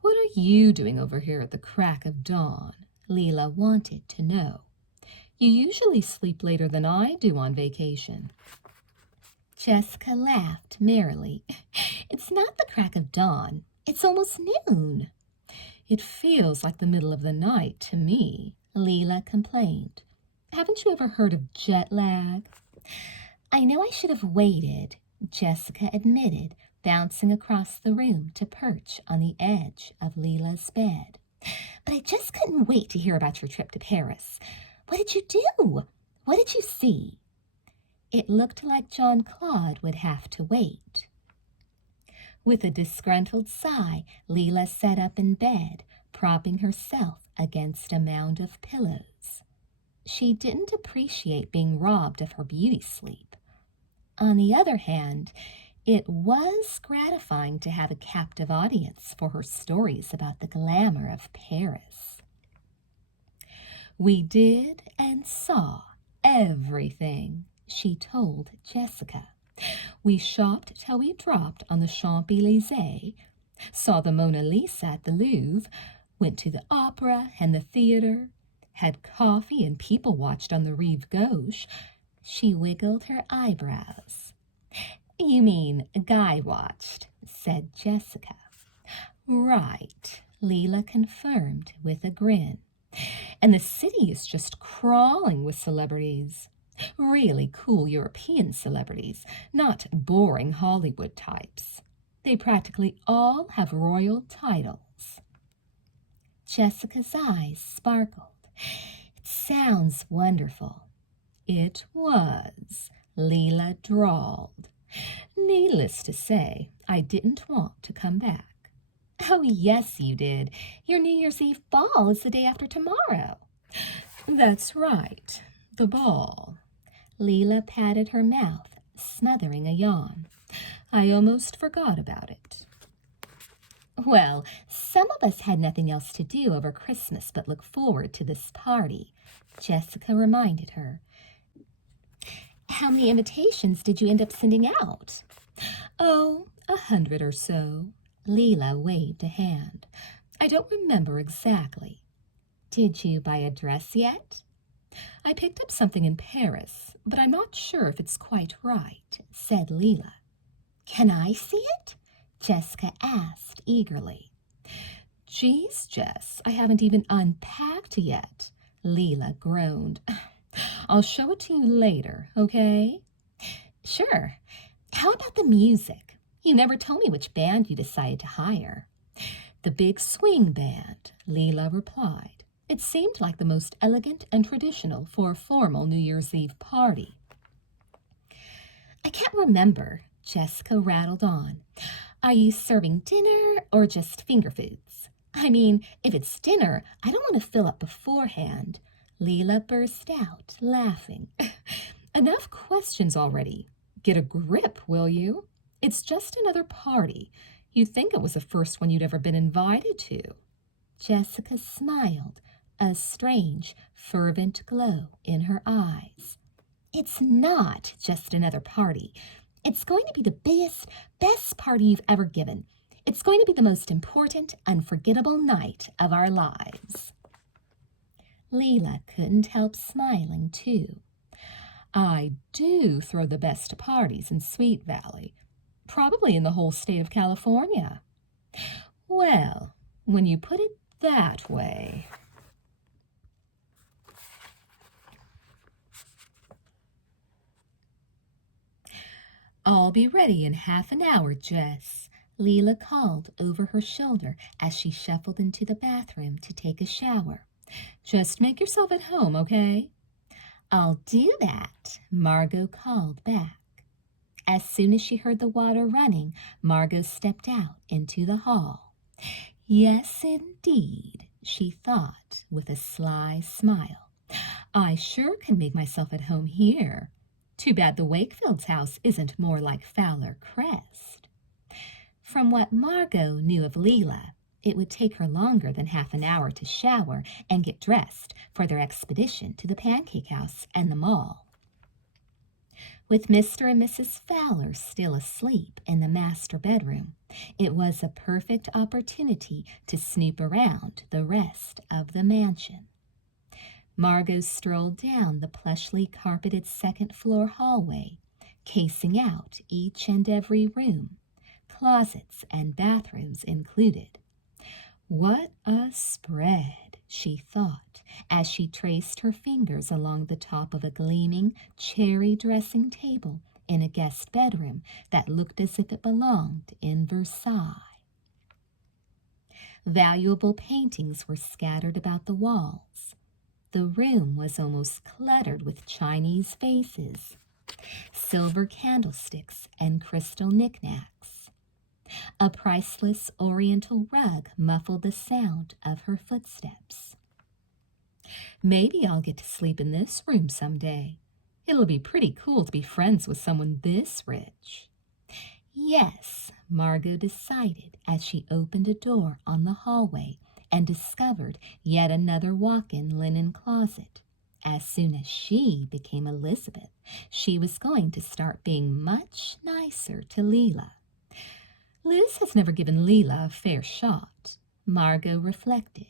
What are you doing over here at the crack of dawn? Leela wanted to know. You usually sleep later than I do on vacation. Jessica laughed merrily. It's not the crack of dawn. It's almost noon. It feels like the middle of the night to me, Leela complained. Haven't you ever heard of jet lag? I know I should have waited, Jessica admitted, bouncing across the room to perch on the edge of Leela's bed. But I just couldn't wait to hear about your trip to Paris. What did you do? What did you see? It looked like John Claude would have to wait. With a disgruntled sigh, Leela sat up in bed, propping herself against a mound of pillows. She didn't appreciate being robbed of her beauty sleep. On the other hand, it was gratifying to have a captive audience for her stories about the glamour of Paris. We did and saw everything, she told Jessica. We shopped till we dropped on the Champs-Élysées, saw the Mona Lisa at the Louvre, went to the opera and the theater, had coffee and people watched on the Rive Gauche. She wiggled her eyebrows. You mean guy watched, said Jessica. Right, Leela confirmed with a grin. And the city is just crawling with celebrities. Really cool European celebrities, not boring Hollywood types. They practically all have royal titles. Jessica's eyes sparkled. It sounds wonderful. It was, Leela drawled. Needless to say, I didn't want to come back. Oh, yes, you did. Your New Year's Eve ball is the day after tomorrow. That's right, the ball. Leela patted her mouth, smothering a yawn. I almost forgot about it. Well, some of us had nothing else to do over Christmas but look forward to this party, Jessica reminded her. How many invitations did you end up sending out? Oh, 100 or so. Leela waved a hand. I don't remember exactly. Did you buy a dress yet? I picked up something in Paris, but I'm not sure if it's quite right, said Leela. Can I see it? Jessica asked eagerly. Geez, Jess, I haven't even unpacked yet, Leela groaned. I'll show it to you later, okay? Sure. How about the music? You never told me which band you decided to hire. The Big Swing Band, Leela replied. It seemed like the most elegant and traditional for a formal New Year's Eve party. I can't remember, Jessica rattled on. Are you serving dinner or just finger foods? I mean, if it's dinner, I don't want to fill up beforehand. Leela burst out, laughing. Enough questions already. Get a grip, will you? It's just another party. You'd think it was the first one you'd ever been invited to. Jessica smiled, a strange, fervent glow in her eyes. It's not just another party. It's going to be the biggest, best party you've ever given. It's going to be the most important, unforgettable night of our lives. Leela couldn't help smiling, too. I do throw the best parties in Sweet Valley, probably in the whole state of California. Well, when you put it that way. I'll be ready in half an hour, Jess, Leela called over her shoulder as she shuffled into the bathroom to take a shower. Just make yourself at home, okay? I'll do that, Margo called back. As soon as she heard the water running, Margo stepped out into the hall. Yes, indeed, she thought with a sly smile. I sure can make myself at home here. Too bad the Wakefield's house isn't more like Fowler Crest. From what Margo knew of Leela, it would take her longer than half an hour to shower and get dressed for their expedition to the pancake house and the mall. With Mr. and Mrs. Fowler still asleep in the master bedroom, it was a perfect opportunity to snoop around the rest of the mansion. Margo strolled down the plushly carpeted second-floor hallway, casing out each and every room, closets and bathrooms included. What a spread, she thought, as she traced her fingers along the top of a gleaming cherry dressing table in a guest bedroom that looked as if it belonged in Versailles. Valuable paintings were scattered about the walls. The room was almost cluttered with Chinese vases, silver candlesticks, and crystal knickknacks. A priceless oriental rug muffled the sound of her footsteps. Maybe I'll get to sleep in this room someday. It'll be pretty cool to be friends with someone this rich. Yes, Margo decided as she opened a door on the hallway and discovered yet another walk-in linen closet. As soon as she became Elizabeth, she was going to start being much nicer to Leela. Liz has never given Leela a fair shot, Margo reflected.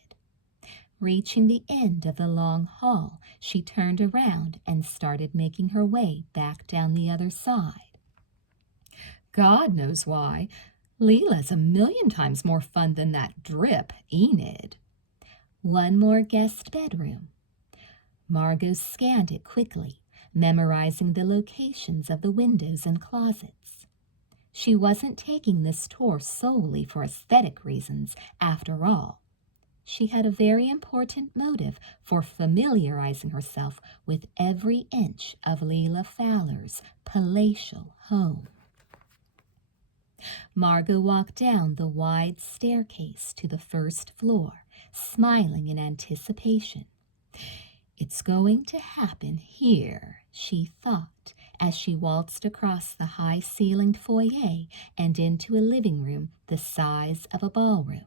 Reaching the end of the long hall, she turned around and started making her way back down the other side. God knows why. Leela's a million times more fun than that drip, Enid. One more guest bedroom. Margo scanned it quickly, memorizing the locations of the windows and closets. She wasn't taking this tour solely for aesthetic reasons, after all. She had a very important motive for familiarizing herself with every inch of Leela Fowler's palatial home. Margo walked down the wide staircase to the first floor, smiling in anticipation. It's going to happen here, she thought, as she waltzed across the high-ceilinged foyer and into a living room the size of a ballroom.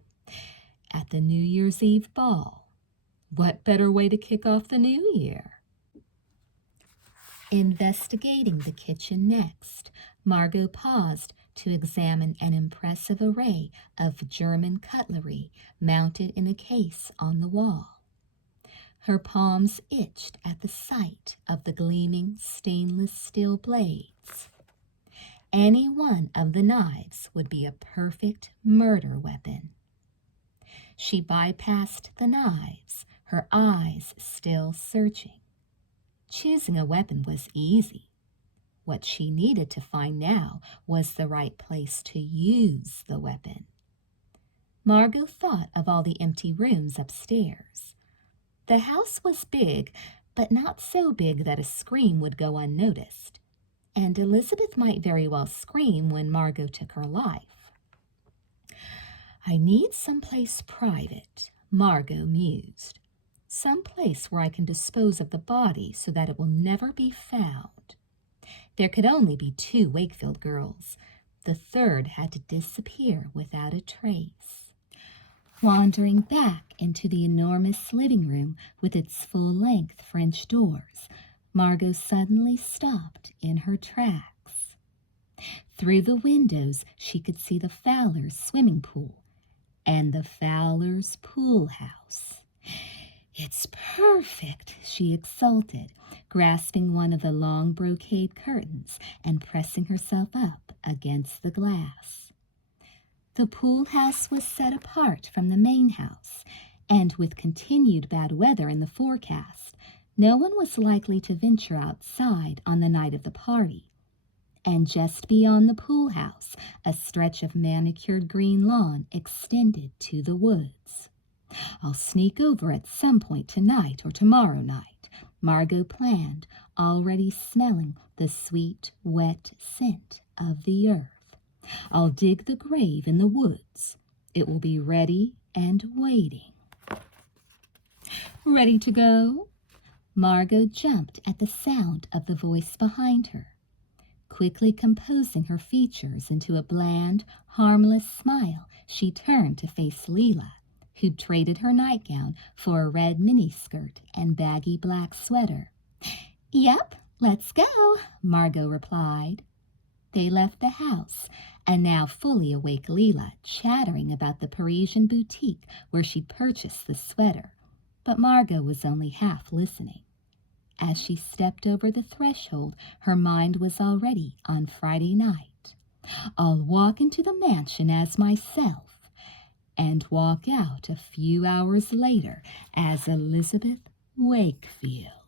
At the New Year's Eve ball. What better way to kick off the new year? Investigating the kitchen next, Margo paused to examine an impressive array of German cutlery mounted in a case on the wall. Her palms itched at the sight of the gleaming stainless steel blades. Any one of the knives would be a perfect murder weapon. She bypassed the knives, her eyes still searching. Choosing a weapon was easy. What she needed to find now was the right place to use the weapon. Margo thought of all the empty rooms upstairs. The house was big, but not so big that a scream would go unnoticed, and Elizabeth might very well scream when Margo took her life. I need someplace private, Margo mused. Some place where I can dispose of the body so that it will never be found. There could only be 2 Wakefield girls. The third had to disappear without a trace. Wandering back into the enormous living room with its full-length French doors, Margo suddenly stopped in her tracks. Through the windows she could see the Fowlers' swimming pool and the Fowlers' pool house. "It's perfect," she exulted, grasping one of the long brocade curtains and pressing herself up against the glass. The pool house was set apart from the main house, and with continued bad weather in the forecast, no one was likely to venture outside on the night of the party. And just beyond the pool house, a stretch of manicured green lawn extended to the woods. "I'll sneak over at some point tonight or tomorrow night," Margo planned, already smelling the sweet, wet scent of the earth. "I'll dig the grave in the woods. It will be ready and waiting." "Ready to go?" Margo jumped at the sound of the voice behind her. Quickly composing her features into a bland, harmless smile, she turned to face Leela, who'd traded her nightgown for a red miniskirt and baggy black sweater. "Yep, let's go," Margo replied. They left the house, and now fully awake Leela chattering about the Parisian boutique where she'd purchased the sweater, but Margo was only half listening. As she stepped over the threshold, her mind was already on Friday night. "I'll walk into the mansion as myself, and walk out a few hours later as Elizabeth Wakefield."